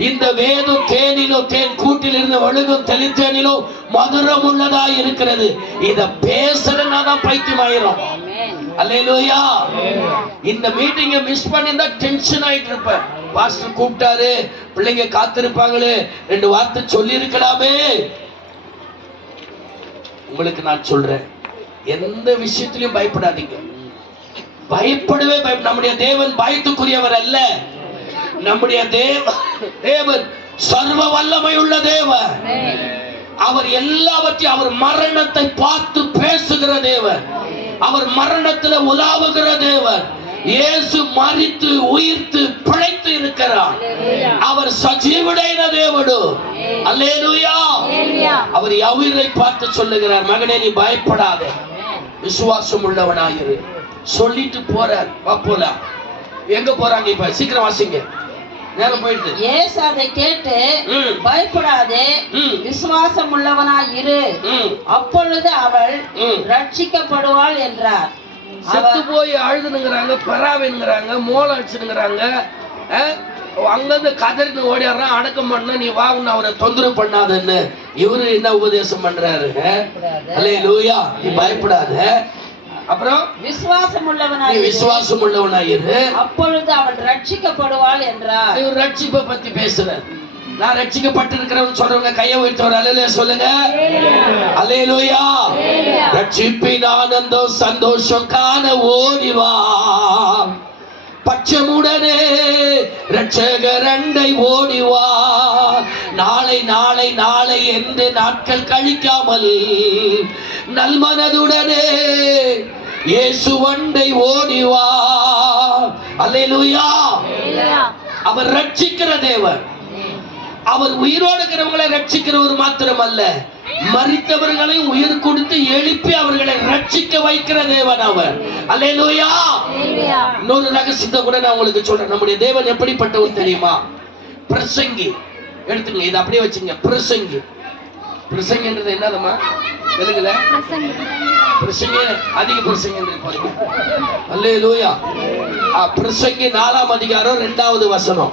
இந்த வேதம் தேனிலும் தேன் கூட்டில் இருந்து ஒழுகும் தெளித்தேனிலும் மதுரம் உள்ளதாய் இருக்கிறது. இத பேசலன்னா தான் பைத்தியமாயிரும். அல்லேலூயா. இந்த மீட்டிங்கை மிஸ் பண்ணிருந்தா டென்ஷன் ஆயிட்டு இருப்பேன். பாஸ்டர் கூப்பிட்டாரு, பிள்ளைங்க காத்திருப்பாங்களே, 2 வார்த்தை சொல்லி இருக்கலாமே. உங்களுக்கு நான் சொல்றேன், எந்த விஷயத்திலையும் பயப்படாதீங்க. பயப்படவே நம்முடைய தேவன் பயத்துக்குரியவர் அல்ல. நம்முடைய தேவன் சர்வ வல்லமை உள்ள தேவன். அவர் எல்லாவற்றையும், அவர் மரணத்தை பார்த்து பேசுகிற தேவன், அவர் மரணத்துல உலாவுகிற தேவன். இயேசு மரித்து உயிர்த்து பிழைத்து இருக்கிறார். அவர் சஜீவுடைய தேவனு. அல்லேலூயா. அவர் யவீரை பார்த்து சொல்லுகிறார், மகனே நீ பயப்படாதே, விசுவாசம் உள்ளவனாயிரு. சொல்லிட்டு போறார். போலாம். எங்க போறாங்க இப்ப? சீக்கிரம் வாசிங்க, நேரம் போயிடுது. இயேசு அதை கேட்டு பயப்படாதே, விசுவாசம் உள்ளவனாய் இரு, அப்பொழுது அவள் ரட்சிக்கப்படுவாள் என்றார். செத்து போய் அழுதுனுங்கிறாங்க, பராவின்னுங்கிறாங்க, மோளம் அடிச்சுனுங்கிறாங்க. அங்கிருந்து கதறின்னு ஓடிடுறான், அடக்கம் பண்ண நீ வா, உன்னை அவரை தொந்தரவு பண்ணாதன்னு. இவரு என்ன உபதேசம் பண்றாரு? அல்லேலூயா. நீ பயப்படாத, அப்புறம் விசுவாசம் உள்ளவனாய் விசுவாசம் உள்ளவனாயிரு, அப்பொழுது அவள் ரட்சிக்கப்படுவாள் என்றார். இவர் ரட்சிப்பை பத்தி பேசுறார். நான் ரட்சிக்கப்பட்டிருக்கிறவன் சொல்றவங்க கையை உயர்த்தவர் அல்லேலூயா சொல்லுங்க. அல்லேலூயா. ரட்சிப்பின் ஆனந்தம் சந்தோஷம் காண ஓடிவா, பட்சமுடனே ரட்சகர் அண்டை ஓடிவா, நாளை நாளை நாளை என்று நாட்கள் கழிக்காமல் நல்மனதுடனே இயேசு வண்டை ஓடிவா. அல்லேலூயா. அவர் ரட்சிக்கிற தேவன். அவர் உயிரோடு இருக்கிறவங்களை ரட்சிக்கிறவர் மாத்திரமல்ல, மரித்தவர்களை உயிர் கொடுத்து எழுப்பி அவர்களை ரட்சிக்க வைக்கிற தேவன் அவர். அல்லேலூயா. இன்னொரு ரகசியத்தை கூட நான் உங்களுக்கு சொல்றேன். நம்முடைய தேவன் எப்படிப்பட்டவர் தெரியுமா? பிரசங்கி எடுத்துங்க, இதை அப்படியே வச்சுங்க. பிரசங்கி, பிரசங்கின்றது என்னதுமா தெலுங்குல? பிரசங்கி, அதிக பிரசங்கி பாருங்க. அல்லேலூயா. பிரசங்கி 4ஆம் அதிகாரம் 2வது வசனம்.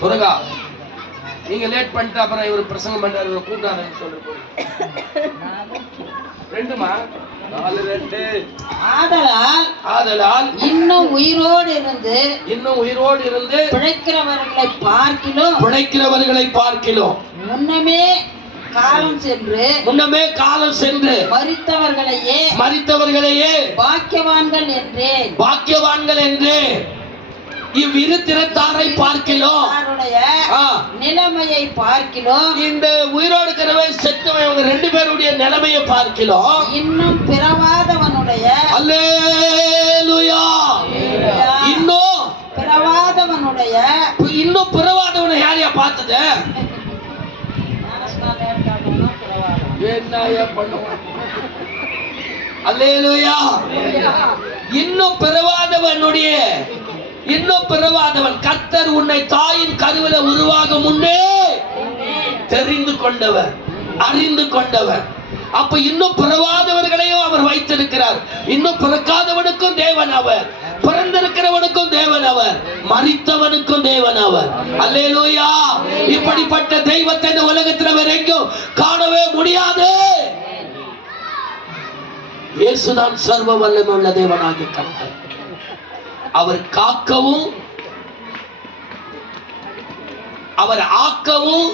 துரகா, நீங்க லேட் பண்ணிட்டு அப்புறம் இவர் பிரசங்கம் பண்றாரு, கூப்பிடாதுன்னு சொல்லு. 2மா 4:2. ஆதலால் இன்னும் உயிரோடு இருந்து பிழைக்கிறவர்களை பார்க்கிலும் முன்னமே காலம் சென்று மரித்தவர்களையே பாக்கியவான்கள் என்று இவ்விரு திறத்தாரை பார்க்கிலும் நிலைமையை பார்க்கிலும், இந்த உயிரோடு இருக்கிறவை செத்தவன் இவங்க 2 பேருடைய நிலைமையை பார்க்கிலும் இன்னும் பிறவாதவனுடைய, அல்லேலூயா, இன்னும் பிறவாதவனை யாரையா பார்த்தது? என்னையா பண்ணுவான்? அல்லேலூயா. இன்னும் பிறவாதவன் கர்த்தர் உன்னை தாயின் கருவில உருவாக முன்னே தெரிந்து கொண்டவர், அறிந்து கொண்டவர். அப்ப இன்னும் பிறவாதவர்களையும் அவர் வைத்திருக்கிறார். இன்னும் பிறக்காதவனுக்கும் தேவன் அவர், பிறந்திருக்கிறவனுக்கும் தேவன் அவர், மரித்தவனுக்கும் தேவன் அவர். அல்லேலூயா. இப்படிப்பட்ட தெய்வத்தை இந்த உலகத்தில் வேற எங்கேயும் காணவே முடியாது. இயேசுதான் சர்வ வல்லமை உள்ள தேவனாகிய கர்த்தர். அவர் காக்கவும், அவர் ஆக்கவும்,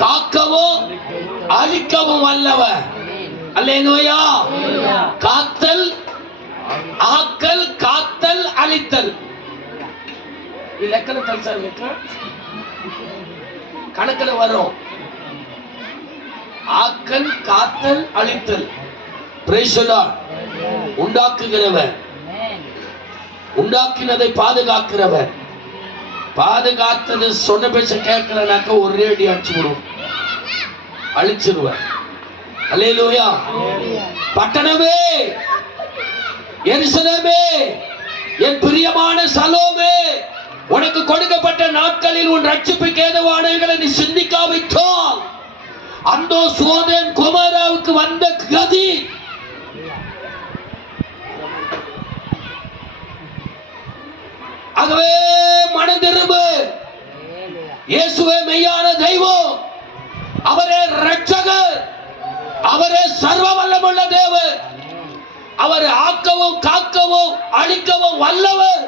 காக்கவும், அழிக்கவும் வல்லவர். அல்லேலூயா. காத்தல், ஆக்கல், காத்தல், அழித்தல். இலக்கணத்தில் சார் கணக்கில் வரும். ஆக்கல், காத்தல், அழித்தல். Price the Lord. உண்டாக்குகிறவர், உண்டாக்கினதை பாதுகாக்கிறவர். பாதுகாத்தது சொன்ன பேச்ச கேட்கலனாக்க ஒரே அடி அடிச்சு விடுவோம், அழிச்சிருவார். அல்லேலூயா. பட்டணமே, எருசலேமே, என் பிரியமான சலோமே, உனக்கு கொடுக்கப்பட்ட நாட்களில் உன் ரட்சிப்புக்கு ஏதுவானவைகளை நீ சிந்திக்காவிட்டால் அந்தோ சோதேம் குமாராவுக்கு வந்த கதி. ஆகவே மனம் திரும்பு. இயேசுவே மெய்யான தெய்வம், அவரே ரட்சகர், அவரே சர்வ வல்லமுள்ள தேவன். அவர் ஆக்கவும் காக்கவும் அழிக்கவும் வல்லவர்.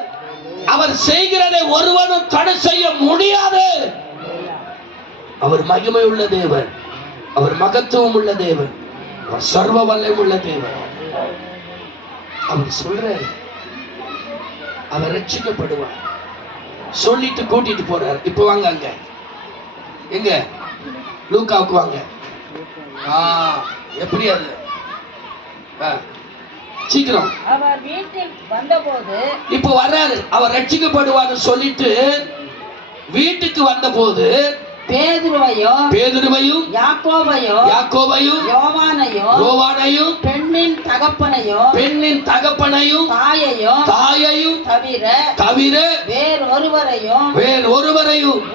அவர் செய்கிறதை ஒருவனும் தடை செய்ய முடியாது. அவர் மகிமை உள்ள தேவன், அவர் மகத்துவம் உள்ள தேவன், அவர் சர்வ வல்லமை உள்ள தேவன். அவர் சொல்றாரு, அவர் ரட்சிக்கப்படுவார் சொல்லிட்டு கூட்டிட்டு போறார். இப்ப வாங்க, அங்க எங்க லூக்காவுக்கு வாங்க. எப்படி அது சீக்கிரம். அவர் வீட்டில் வந்தபோது, இப்ப வர்றாரு, அவர் ரட்சிக்கப்படுவார் சொல்லிட்டு வீட்டுக்கு வந்தபோது பேதுருவையும் யாக்கோபையும் யோவானையும் பெண்ணின் தகப்பனையும் தாயையும் தவிர வேறொருவரையும்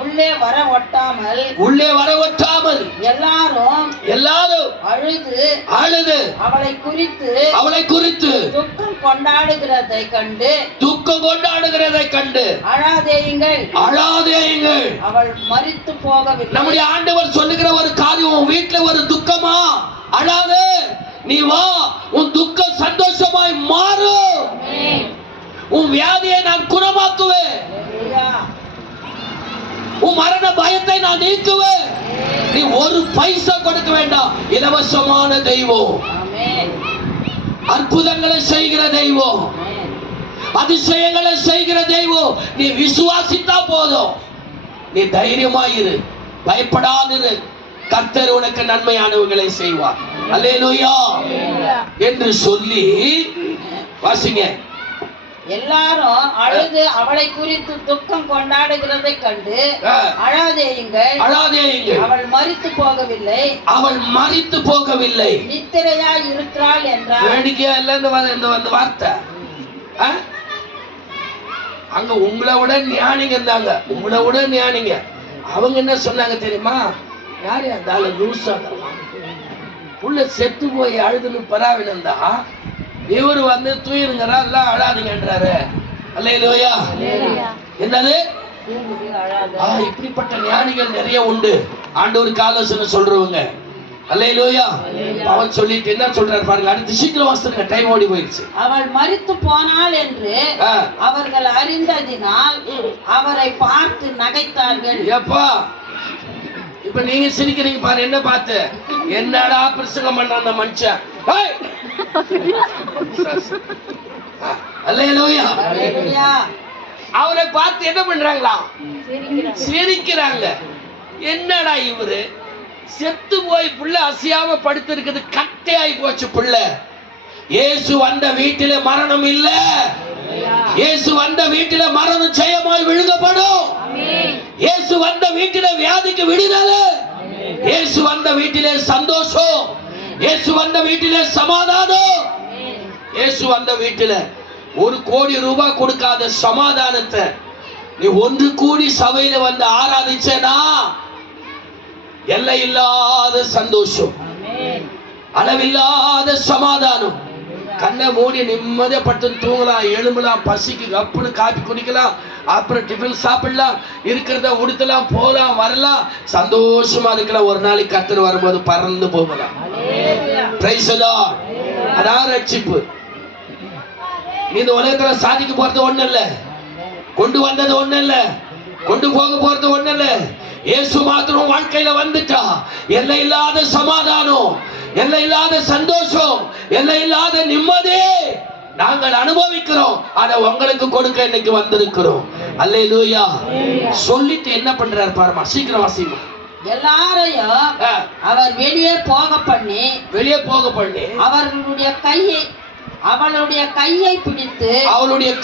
உள்ளே வர ஒட்டாமல் எல்லாரும் அழுது அவளை குறித்து துக்கம் கொண்டாடுகிறதை கண்டு அழாதேயுங்கள், அவள் மரித்து போகவில்லை. நம்முடைய ஆண்டவர் சொல்லுகிற ஒரு காரியம், வீட்டுல ஒரு துக்கமா, அழாதே, நீ வா, உன் துக்கம் சந்தோஷமாய் மாறும். உன் வியாதியை நான் குணமாக்குவேன், உன் மரண பயத்தை நான் நீக்குவேன். நீ ஒரு பைசா கொடுக்க வேண்டாம். இலவசமான தெய்வம், அற்புதங்களை செய்கிற தெய்வம், அதிசயங்களை செய்கிற தெய்வம். நீ விசுவாசித்தா போதும். நீ தைரியமாயிரு, பயப்படாதிரு. கர்த்தர் உனக்கு நன்மையானவர்களை செய்வார். அல்லேலூயா என்று சொல்லி வாசிங்க. எல்லாரும் அழுது அவளை குறித்து துக்கம் கொண்டாடுகிறதை கண்டு அழாதேயுங்கள், அழாதேயுங்கள், அவள் மரித்து போகவில்லை, அவள் மரித்து போகவில்லை, நித்திரையாய் இருக்கிறாள் என்றார். வேடிக்கையா இல்ல இந்த வார்த்தை. அங்க உங்களை விட ஞானிங்க இருந்தாங்க, உங்களை விட ஞானிங்க. அவங்க என்ன சொன்னாங்க தெரியுமா? யாரு அந்த ஆளு லூசா உள்ள செத்து போய் அழுதுன்னு பராவினந்தா இவரு வந்து தூயிருங்கிறா எல்லாம் அழாதீங்கன்றாரு. அல்லேலூயா. என்னது? இப்படிப்பட்ட ஞானிகள் நிறைய உண்டு. ஆண்டவருக்கு ஆலோசனை சொல்றவங்க. அல்லேலூயா. அவன் சொல்லிட்டு என்ன சொல்றாரு பாருங்க. அடுத்து சீக்கிரம் வாசிங்க, டைம் ஓடி போயிடுச்சு. அவள் மரித்து போனாள் என்று அவர்கள் அறிந்ததினால் அவரை பார்த்து நகைத்தார்கள். எப்பா இப்ப நீங்க சிரிக்கிறீங்க பாரு, என்ன பார்த்து? என்னடா பிரசங்கம் பண்ற அந்த மனுஷன். அல்லேலூயா. அவரை பார்த்து என்ன பண்றாங்களா? சிரிக்கிறாங்க. என்னடா இவரு செத்து போய் புள்ள அசையாம படுத்து இருக்குது, கட்டையாய் போச்சு புள்ள. இயேசு வந்த வீட்டிலே மரணம் இல்ல. இயேசு வந்த வீட்டிலே மரணம் ஜெயமாய் விழுங்கப்படும். இயேசு வந்த வீட்டிலே வியாதிக்கு விடுதலை. இயேசு வந்த வீட்டிலே சந்தோஷம். இயேசு வந்த வீட்டிலே சமாதானம். இயேசு வந்த வீட்டிலே 1 கோடி ரூபாய் கொடுக்காத சமாதானத்தை நீ ஒன்று கூடி சபையில வந்து ஆராதிச்சேனா எல்லை இல்லாத சந்தோஷம், அளவில்லாத சமாதானம். கண்ணை மூடி நிம்மதியா பட்டு தூங்கலாம், எழும்பலாம், பசிக்கு கப்புன்னு காப்பி குடிக்கலாம், அப்புறம் டிஃபன் சாப்பிடலாம், இருக்கிறத உடுத்தலாம், போகலாம், வரலாம், சந்தோஷமா இருக்கலாம். ஒரு நாளைக்கு கர்த்தர் வரும்போது பறந்து போகலாம். Price the Lord. அதான் ரட்சிப்பு. நீ இந்த உலகத்துல சாதிக்க போறது ஒண்ணு இல்ல, கொண்டு வந்தது ஒண்ணு இல்ல, கொண்டு போக போறது ஒண்ணு இல்ல. இயேசு மாத்திரம் வாழ்க்கையில வந்துட்டா எல்லை இல்லாத சமாதானம், எல்லை இல்லாத சந்தோஷம், எல்லை இல்லாத நிம்மதி நாங்கள் அனுபவிக்கிறோம். அதை உங்களுக்கு கொடுக்க இன்னைக்கு வந்திருக்கிறோம். அல்லேலூயா. சொல்லிட்டு என்ன பண்றாரு பாருமா, சீக்கிரம் வாசிமா. எல்லாரையும் அவர் வெளியே போக பண்ணி அவளுடைய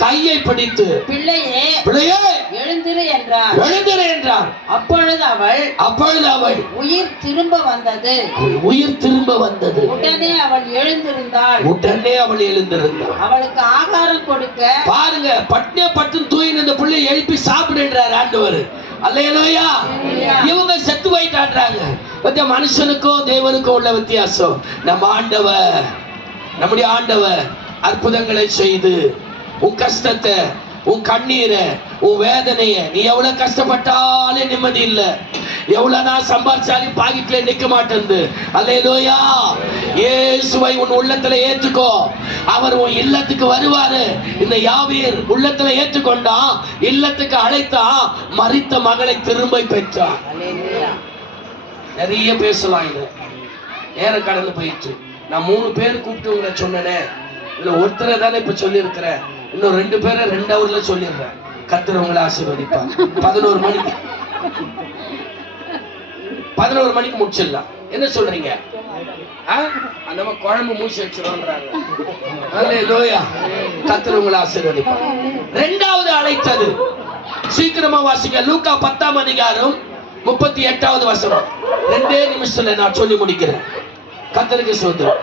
கையை பிடித்து பிள்ளையே எழுந்திரு என்றார். அப்பொழுது அவள் உயிர் திரும்ப வந்தது. உடனே அவள் எழுந்திருந்தாள். அவளுக்கு ஆகாரம் கொடுக்க பாருங்க, பட்டிய பட்டு தூயின் இந்த பிள்ளை எழுப்பி சாப்பிடுன்றார் ஆண்டவர். அல்லேலூயா. இவங்க செத்து போயிட்டான்றாங்க. மனுஷனுக்கும் தேவனுக்கும் உள்ள வித்தியாசம். நம்முடைய ஆண்டவர் அற்புதங்களை செய்து உன் கஷ்டத்தை, உன் கண்ணீரை, உன் வேதனைய, நீ எவ்வளவு கஷ்டப்பட்டாலே நிம்மதி இல்ல, எவ்வளவு நான் சம்பாதிச்சாலும் பாக்கெட்ல நிக்க மாட்டேங்குது. அல்லேலூயா. இயேசுவை உன் உள்ளத்துல ஏத்துக்கோ, அவர் உன் இல்லத்துக்கு வருவாரு. இந்த யாவீர் உள்ளத்துல ஏற்றுக்கொண்டான், இல்லத்துக்கு அழைத்தான், மரித்த மகளை திரும்ப பெற்றான். நிறைய பேசலாம், இது நேரம் கடந்து போயிடுச்சு. நான் 3 பேர் கூப்பிட்டு உங்களை சொன்னேன், இல்ல ஒருத்தரை தானே இப்ப சொல்லி இருக்கிறேன். இன்னும் 2 பேரை 2 ஹவர்ல சொல்லிடுறேன். கர்த்தர் உங்களை ஆசீர்வதிப்பார். 11 மணிக்கு முடிச்சிடலாம். என்ன சொல்றீங்க? அந்த குழம்பு மூசி வச்சிருவாங்க. அல்லேலூயா. கர்த்தர் உங்களை ஆசீர்வதிப்பார். 2வது அழைத்தது சீக்கிரமா வாசிங்க. லூக்கா 10ஆம் அதிகாரம் 38வது வசனம். 2 நிமிஷத்துல நான் சொல்லி முடிக்கிறேன். கர்த்தருக்கு ஸ்தோத்திரம்.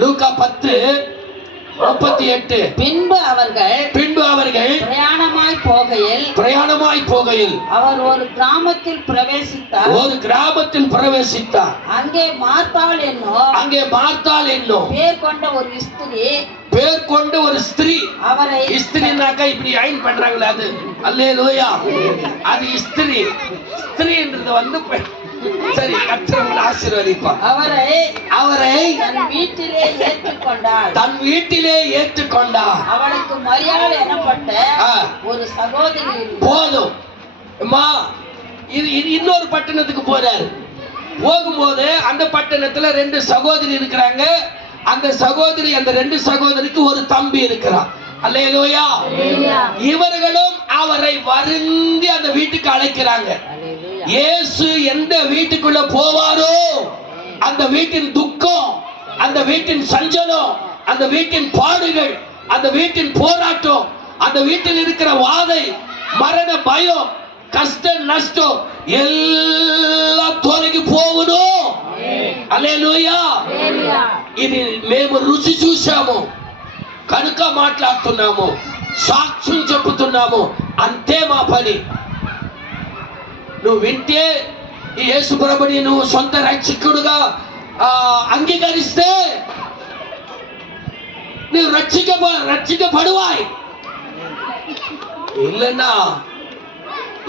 லூக்கா 10:38. பின்பு அவர்கள் பிரயாணமாய் போகையில் அவர் ஒரு கிராமத்தில் பிரவேசித்தார். அங்கே மார்த்தாள் என்னும் பேர் கொண்ட ஒரு ஸ்திரீ அவரை, ஸ்திரீனாக்கா இப்படி ஐன் பண்றாங்களே அது. அல்லேலூயா. அது ஸ்திரீன்றது வந்து சரி. கர்த்தர் உங்களை ஆசீர்வதிப்பார். அவரை தன் வீட்டிலே ஏற்றுக்கொண்டார். அவளுக்கு மரியாள் எனப்பட்ட ஒரு சகோதரி. போதும் அம்மா. இது இன்னொரு பட்டணத்துக்கு போறாரு. போகும்போது அந்த பட்டணத்துல 2 சகோதரி இருக்கிறாங்க. அந்த 2 சகோதரிக்கு ஒரு தம்பி இருக்கிறான். அல்லேலூயா. இவர்களும் அவரை வருந்தி அந்த வீட்டுக்கு அழைக்கிறாங்க. இயேசு எந்த வீட்டுக்குள்ள போவாரோ அந்த வீட்டின் துக்கம், அந்த வீட்டின் சஞ்சலம், அந்த வீட்டின் பாடுகள், அந்த வீட்டின் போராட்டம், அந்த வீட்டில் இருக்கிற வாதை, மரண பயம், కష్ట నష్టం ఎలా తొలగి పోవును. హల్లెలూయా. ఇది మేము రుచి చూసాము కనుక మాట్లాడుతున్నాము, సాక్ష్యం చెబుతున్నాము, అంతే మా పని. నువ్వు వింటే ఈ యేసు ప్రభుని నువ్వు సొంత రక్షకుడుగా అంగీకరిస్తే నువ్వు రక్షించబడువాయి.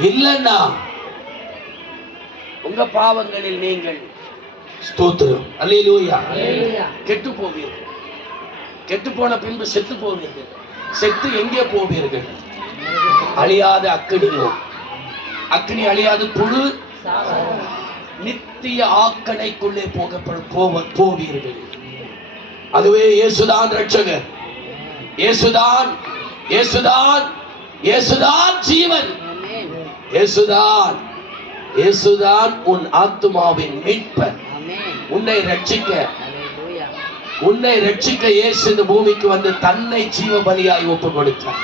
இல்லன்னா உங்க பாவங்களில் நீங்கள் ஸ்தோத்திரம் அல்லேலூயா கெட்டு போவீர்கள். கெட்டு போன பின்பு செத்து போவீர்கள். செத்து எங்கே போவீர்கள்? அழியாத அக்கினியோ, அக்கினி அழியாத புழு நித்திய ஆக்கணைக்குள்ளே போவீர்கள். அதுவே இயேசுதான் ரட்சகர், இயேசுதான் இயேசுதான் இயேசுதான் ஜீவன், இயேசுதான் இயேசுதான் உன் ஆத்துமாவின் மீட்பர். உன்னை ரட்சிக்க இயேசு இந்த பூமிக்கு வந்து தன்னை ஜீவ பலியாய் ஒப்பு கொடுத்தார்.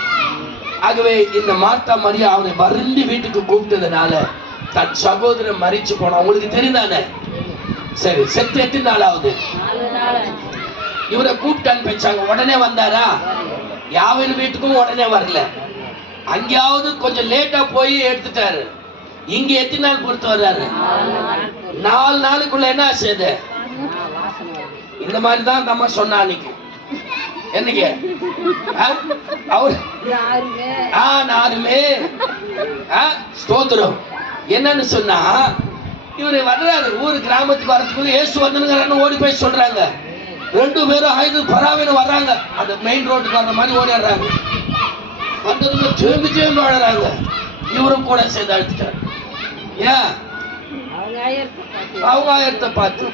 ஆகவே இந்த மார்த்தா மரியா அவனை வருந்தி வீட்டுக்கு கூப்பிட்டதுனால தன் சகோதரன் மரிச்சு போன உங்களுக்கு தெரிந்தானே. சரி, செத்து எத்தனை நாள் ஆகுது? இவரை கூப்பிட்டு அனுப்பிச்சாங்க. உடனே வந்தாரா? யாவின் வீட்டுக்கும் உடனே வரல. அங்கேயாவது கொஞ்சம் லேட்டா போய் எடுத்துட்டாரு. இங்க எத்தனை நாள் பொறுத்து வர்றாரு? 4 நாளுக்குள்ள என்ன செய்யுது? இந்த மாதிரி தான் அந்த அம்மா சொன்னா அன்னைக்கு. என்னைக்கு அவரு நானுமே ஸ்தோத்திரம் என்னன்னு சொன்னா, இவரு வர்றாரு ஊரு கிராமத்துக்கு வரதுக்குள்ள இயேசு வந்துங்கிறான்னு ஓடி போய் சொல்றாங்க. 2 பேரும் ஆயுத பராவின்னு வர்றாங்க. அந்த மெயின் ரோட்டுக்கு வர்ற மாதிரி ஓடிடுறாங்க. வந்ததுக்கு திரும்பி வாழறாங்க. இவரும் கூட சேர்ந்து அழுத்திட்டாரு. ஏன்? அவங்க ஆயிரத்தை பார்த்து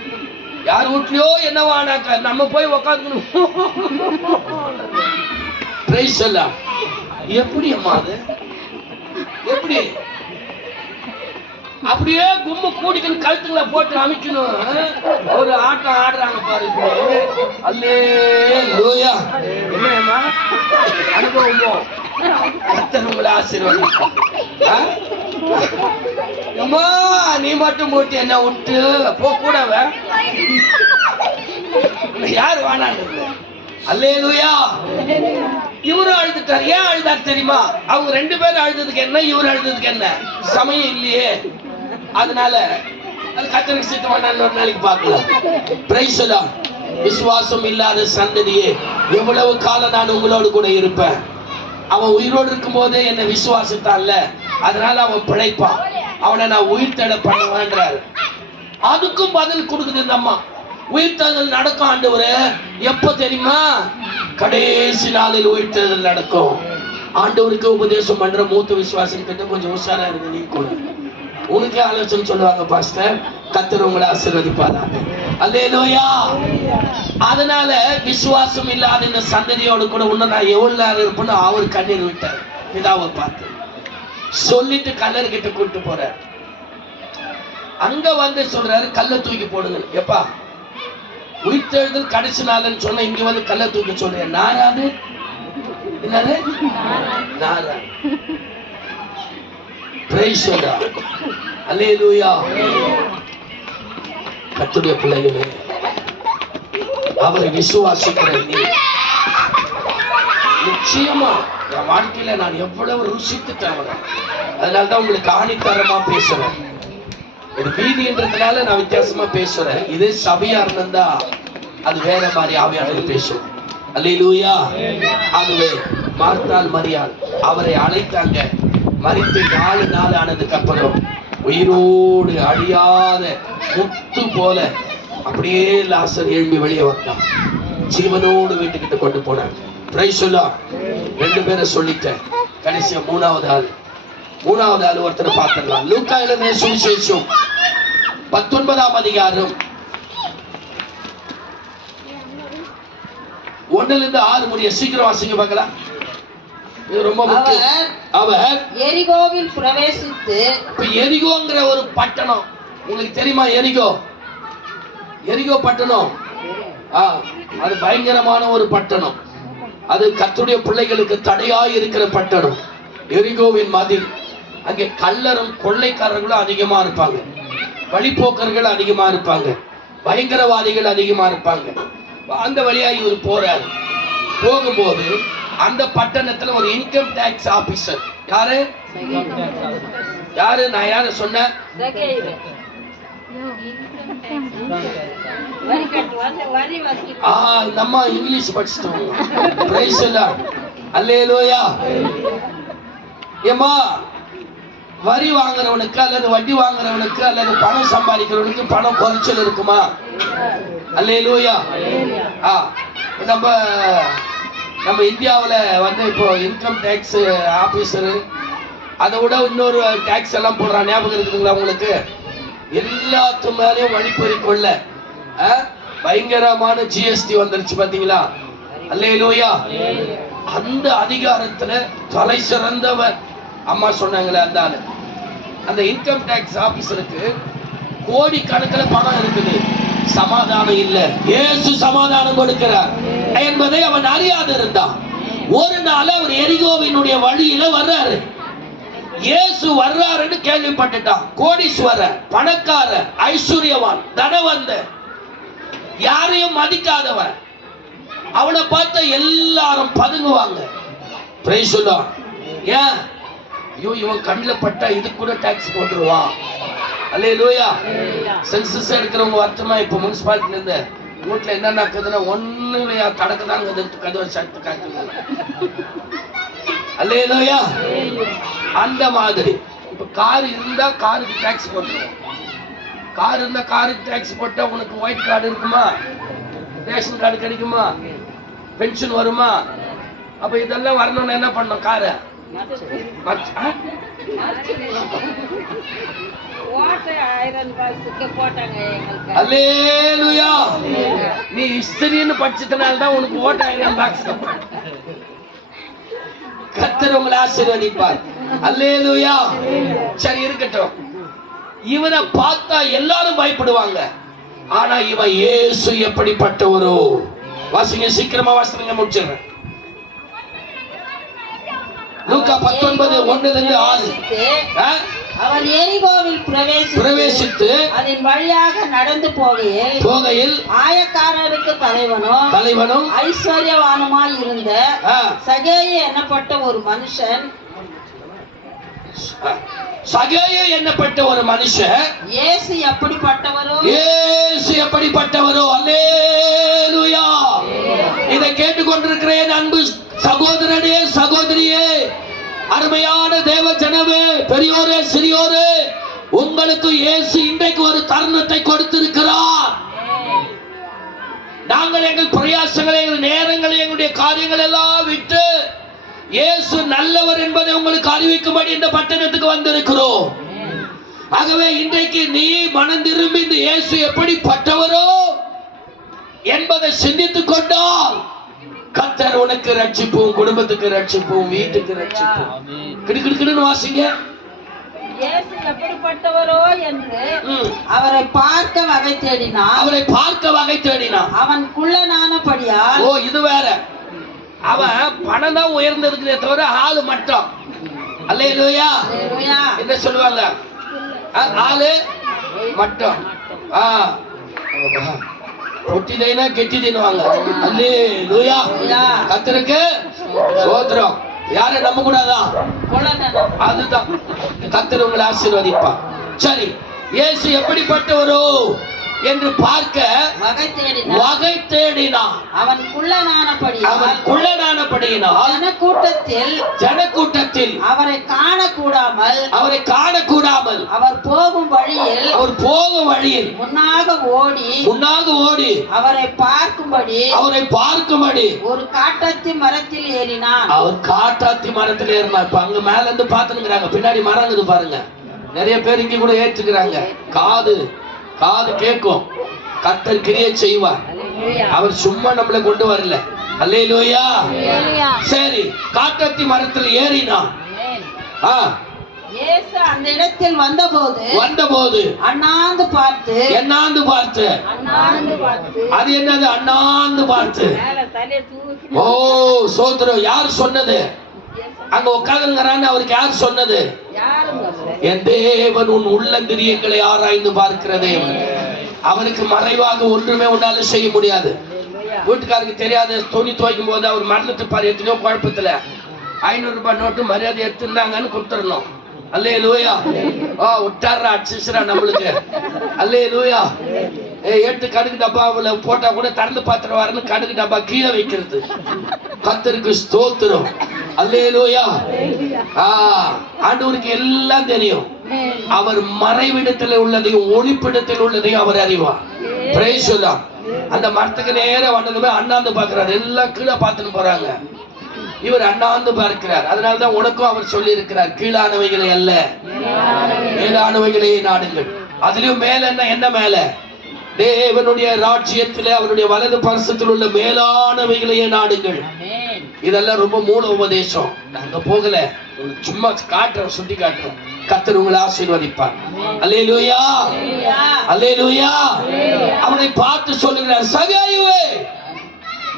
யார் வீட்லயோ என்னவானாக்க நம்ம போய் உக்காந்துக்கணும். எப்படி அம்மா அது? எப்படி அப்படியே கும்ம கூடிக்கணும், கழுத்துங்களை போட்டு அமைக்கணும். ஒரு ஆட்டம் ஆடுறாங்க பாருங்க. அல்லேலூயா. என்னம்மா அனுபவமோ? கர்த்தர் ஆசீர்வாதம். அம்மா நீ மட்டும் போட்டு என்ன விட்டு போ கூடவ யாரு வானான்னு. அல்லேலூயா. இவரும் அழுதுட்டார். ஏன் அழுதார் தெரியுமா? அவங்க 2 பேரும் அழுதுக்கு என்ன, இவரு அழுதுக்கு என்ன சமயம் இல்லையே. அதனால அது கர்த்தருக்கு சித்தமான ஒரு நாளைக்கு பார்க்கலாம். Price the Lord. விசுவாசம் இல்லாத சந்ததியே, எவ்வளவு காலம் நான் உங்களோடு கூட இருப்பேன். அவன் உயிரோடு இருக்கும் போதே என்னை விசுவாசித்தான்ல, அதனால அவன் பிழைப்பான். அவனை நான் உயிர் தட பண்ணுவேன்றாரு. அதுக்கும் பதில் கொடுக்குது இந்த அம்மா. உயிர்த்தெழுதல் நடக்கும் ஆண்டவரே. எப்ப தெரியுமா? கடைசி நாளில் உயிர்த்தெழுதல் நடக்கும். ஆண்டவருக்கு உபதேசம் பண்ற மூத்த விசுவாசம் கிட்ட கொஞ்சம் உஷாரா இருக்கு. நீ கூட உனக்கே ஆலோசனை சொல்லுவாங்க பாஸ்டர். கர்த்தர் உங்களை ஆசீர்வதிப்பாராங்க. அல்லேலூயா. அதனால விசுவாசம் இல்லாத இந்த சந்ததியோடு கூட உன்ன நான் எவ்வளவு நேரம் இருப்பேன்னு அவர் கண்ணீர் விட்டார். பிதாவை பார்த்து சொல்லிட்டு கல்லர் கிட்ட கூட்டு போறார். அங்க வந்து சொல்றாரு, கல்லை தூக்கி போடுங்க. எப்பா உயிர்த்தெழுதல் கடைசி நாள்னு சொன்ன, இங்க வந்து கல்லை தூக்கி சொல்றேன். நாராது என்னது? நாரா. Praise the Lord. அல்லேலூயா. கர்த்தருடைய பிள்ளைகளே, அவரை விசுவாசிக்கிற நீ நிச்சயமா என் வாழ்க்கையில நான் எவ்வளவு ருசித்துட்டேன் அவரை. அதனாலதான் உங்களுக்கு ஆணித்தரமா பேசுறேன். ஒரு வீதின்றதுனால நான் வித்தியாசமா பேசுறேன். இதே சபையா இருந்தா அது வேற மாதிரி ஆவியானவர் பேசும். அல்லேலூயா. ஆகவே மார்த்தாள் மரியாள் அவரை அழைத்தாங்க. மரித்து 4 நாள் ஆனதுக்கு அப்புறம் உயிரோடு அழியாத முத்து போல அப்படியே லாசர் எழும்பி வெளியே வந்தான். ஜீவனோடு வீட்டுக்கிட்ட கொண்டு போனாங்க. Price the Lord. 2 பேரை சொல்லிட்டேன். கடைசியா 3வது ஆள் ஒருத்தரை பார்த்துடலாம். லூக்கா எழுதின சுவிசேஷம் 19ஆம் அதிகாரம் 1 to 6 முடிய சீக்கிரம் வாசிங்க பார்க்கலாம். இது ரொம்ப முக்கியம். அவர் எரிகோவில் பிரவேசித்து, இப்ப எரிகோங்கிற ஒரு பட்டணம் உங்களுக்கு தெரியுமா? எரிகோ பட்டணம் அது பயங்கரமான ஒரு பட்டணம். அது கர்த்தருடைய பிள்ளைகளுக்கு தடையாய் இருக்கிற பட்டணம். எரிகோவின் மதில். அங்கே கள்ளரும் கொள்ளைக்காரர்களும் அதிகமா இருப்பாங்க, வழிபோக்கர்கள் அதிகமா இருப்பாங்க, பயங்கரவாதிகள் அதிகமா இருப்பாங்க. அந்த வழியா இவர் போறாரு. போகும்போது அந்த பட்டணத்துல ஒரு இன்கம் டாக்ஸ் ஆபீசர், யாரு நான் யாரு சொன்ன, நம்ம இங்கிலீஷ் படிச்சிட்டோம். பிரைஸ் தி லார்ட், அல்லேலூயா. ஏமா வரி வாங்குறவனுக்கு அல்லது வட்டி வாங்குறவனுக்கு அல்லது பணம் சம்பாதிக்கிறவனுக்கு பணம் குறைச்சல் இருக்குமா? அல்லேலூயா. நம்ம இந்தியாவில் வந்து இப்போ இன்கம் டேக்ஸ் ஆபீசரு, அதை விட இன்னொரு டேக்ஸ் எல்லாம் போடுறான். ஞாபகம் இருக்குதுங்களா உங்களுக்கு? எல்லாத்து மேலேயும் வழிப்பறி கொள்ள பயங்கரமான ஜிஎஸ்டி வந்துருச்சு பாத்தீங்களா? அல்லேலூயா. அந்த அதிகாரத்துல தலை சிறந்தவர் அம்மா சொன்னாங்களே அந்த ஆளு. அந்த இன்கம் டாக்ஸ் ஆபீசருக்கு கோடி கணக்கில் பணம் இருக்குது, சமாதானம் இல்ல. இயேசு சமாதானம் கொடுக்கிறார் என்பதை அவன் அறியாது இருந்தான். ஒரு நாள் அவர் எரிகோவினுடைய வழியில வர்றாரு. இயேசு வர்றாருன்னு கேள்விப்பட்டுட்டான். கோடீஸ்வரர், பணக்காரர், ஐஸ்வர்யவான், தனவந்த, யாரையும் மதிக்காதவன். அவனை பார்த்த எல்லாரும் பதுங்குவாங்க. Price the Lord. ஏன்? ஐயோ, இவன் கண்ணில் பட்டா இது கூட டாக்ஸ் போட்டுருவான். அல்லேலூயா. சென்சஸ் எடுக்கிறவங்க வருத்தமா இப்ப முனிசிபாலிட்டில இருந்து வீட்டுல என்ன நடக்குதுன்னா ஒண்ணு கடக்கு தாங்க கதவை சட்டு காட்டுங்க. அல்லேலூயா. அந்த மாதிரி இப்ப கார் இருந்தா காருக்கு டாக்ஸ் போட்டுருவோம். கார் இருந்தா காருக்கு டாக்ஸ் போட்டா உனக்கு ஒயிட் கார்டு இருக்குமா? ரேஷன் கார்டு கிடைக்குமா? பென்ஷன் வருமா? அப்ப இதெல்லாம் வரணும்னு என்ன பண்ணணும்? காரை அல்லேலூயா. நீ ஹிஸ்டரின்னு படிச்சதுனால்தான் உனக்கு ஓட்டு 1000 பாக்ஸ். கர்த்தர் உங்களை ஆசீர்வதிப்பார். அல்லேலூயா. சரி, இருக்கட்டும். இவனை பார்த்தா எல்லாரும் பயப்படுவாங்க. ஆனா இவன் இயேசு எப்படிப்பட்டவரோ? வாசிங்க, சீக்கிரமா வாசிங்க, முடிச்சிடுறேன். லூக்கா 19:1-6. அவர் எரிகோவில் பிரவேசித்து அதன் வழியாக நடந்து போகையில் ஆயக்காரருக்கு தலைவனும் ஐஸ்வர்யவானுமாய் இருந்த சகேயு என்னப்பட்ட ஒரு மனுஷன் இயேசு எப்படிப்பட்டவரோ. அல்லேலூயா. இதை கேட்டுக்கொண்டிருக்கிறேன் அன்பு சகோதரனே, சகோதரியே, அருமையான தேவ ஜனமே, பெரியோரே, சிறியோரே, உங்களுக்கு இயேசு இன்றைக்கு ஒரு தருணத்தை கொடுத்திருக்கிறார். நாங்கள் எங்கள் பிரயாசங்களை, எங்கள் நேரங்களை, எங்களுடைய காரியங்கள் எல்லாம் விட்டு இயேசு நல்லவர் என்பதை உங்களுக்கு அறிவிக்கும்படி இந்த பட்டணத்துக்கு வந்திருக்கிறோம். ஆகவே இன்றைக்கு நீ மனம் திரும்பி இந்த இயேசு எப்படிப்பட்டவரோ என்பதை சிந்தித்துக் கொண்டால் கர்த்தர் உனக்கு ரட்சிப்பும், குடும்பத்துக்கு ரட்சிப்பும், வீட்டுக்கு ரட்சிப்பும். கிடுக்கிடுன்னு வாசிங்க. இயேசு எப்படிப்பட்டவரோ என்று அவரை பார்க்க வகை தேடினான். அவன் குள்ளனானபடியால். ஓ, இது வேற. அவன் பணம் தான் உயர்ந்திருக்கிறே தவிர ஆளு மட்டும். அல்லேலூயா. என்ன சொல்லுவாங்க? ஆளு மட்டும். ஒட்டிதைனா கெட்டிதின்னுவாங்க. அல்லேலூயா. கர்த்தருக்கு ஸ்தோத்திரம். யாரை நம்ப கூடாதா? அதுதான். கர்த்தர் உங்களை ஆசீர்வதிப்பார். சரி, இயேசு எப்படிப்பட்டவரோ என்று பார்க்க வகை தேடினான். அவன் குள்ளனானபடியினால் ஜனக்கூட்டத்தில் அவரை காணக்கூடாமல் அவர் போகும் வழியில் முன்னாக ஓடி அவரை பார்க்கும்படி ஒரு காட்டாத்தி மரத்தில் ஏறினான். அவர் காட்டாத்தி மரத்தில் ஏறினார். இப்ப அங்க மேல இருந்து பாத்துக்கிறாங்க, பின்னாடி மரங்குது பாருங்க. நிறைய பேர் இங்க கூட ஏற்றுக்கிறாங்க. காது கேட்கும். கர்த்தர் கிரியை செய்வார். அவர் சும்மா நம்மளை கொண்டு வரல. அல்லேலூயா. சரி, காட்டத்தி மரத்தில் ஏறினான். இயேசு அந்த இடத்தில் வந்தபோது அண்ணாந்து பார்த்து அது என்னது? அண்ணாந்து பார்த்து. ஓ சோதரம். யார் சொன்னது? அங்க உட்கார்ந்துங்கிறான்னு அவருக்கு யார் சொன்னது? என் தேவன் உன் உள்ளந்திரியங்களை ஆராய்ந்து பார்க்கிற தேவன். அவருக்கு மறைவாக ஒன்றுமே உன்னால செய்ய முடியாது. வீட்டுக்காருக்கு தெரியாது. துணி துவைக்கும் போது அவர் மறந்துட்டு பாரு, எத்தனையோ குழப்பத்துல 500 ரூபாய் நோட்டு மரியாதை எடுத்துருந்தாங்கன்னு கொடுத்துடணும். அல்லேலூயா. விட்டாரா அடிச்சுரா நம்மளுக்கு. அல்லேலூயா. எடுத்து கடுகு டப்பாவில் போட்டா கூட திறந்து பாத்துருவாருன்னு கடுகு டப்பா கீழே வைக்கிறது. கர்த்தருக்கு ஸ்தோத்திரம். அல்லேலூயா. ஆண்டவருக்கு எல்லாம் தெரியும். அவர் மறைவிடத்தில் உள்ளதையும் ஒளிப்பிடத்தில் உள்ளதையும் அவர் அறிவார். பிரைஸ் சொல்லலாம். அந்த மரத்துக்கு நேரம் வந்ததுமே அண்ணாந்து பார்க்கிறார். எல்லாம் கீழே பார்த்துன்னு போறாங்க. இவர் அண்ணாந்து பார்க்கிறார். அதனால்தான் உனக்கும் அவர் சொல்லி இருக்கிறார், கீழானவைகளை அல்ல மேலானவைகளையே நாடுங்கள். அதுலயும் மேல என்ன மேல? தேவனுடைய ராஜ்யத்திலே அவருடைய வலது பரிசத்தில் உள்ள மேலானவைகளையே நாடுங்கள். இதெல்லாம் ரொம்ப மூல உபதேசம். நாங்க போகல, சும்மா காட்டுறோம், சுட்டி காட்டுறோம். கர்த்தர் உங்களை ஆசீர்வதிப்பார். அல்லேலூயா, அல்லேலூயா. அவனை பார்த்து சொல்லுகிறார், சகாயுவே,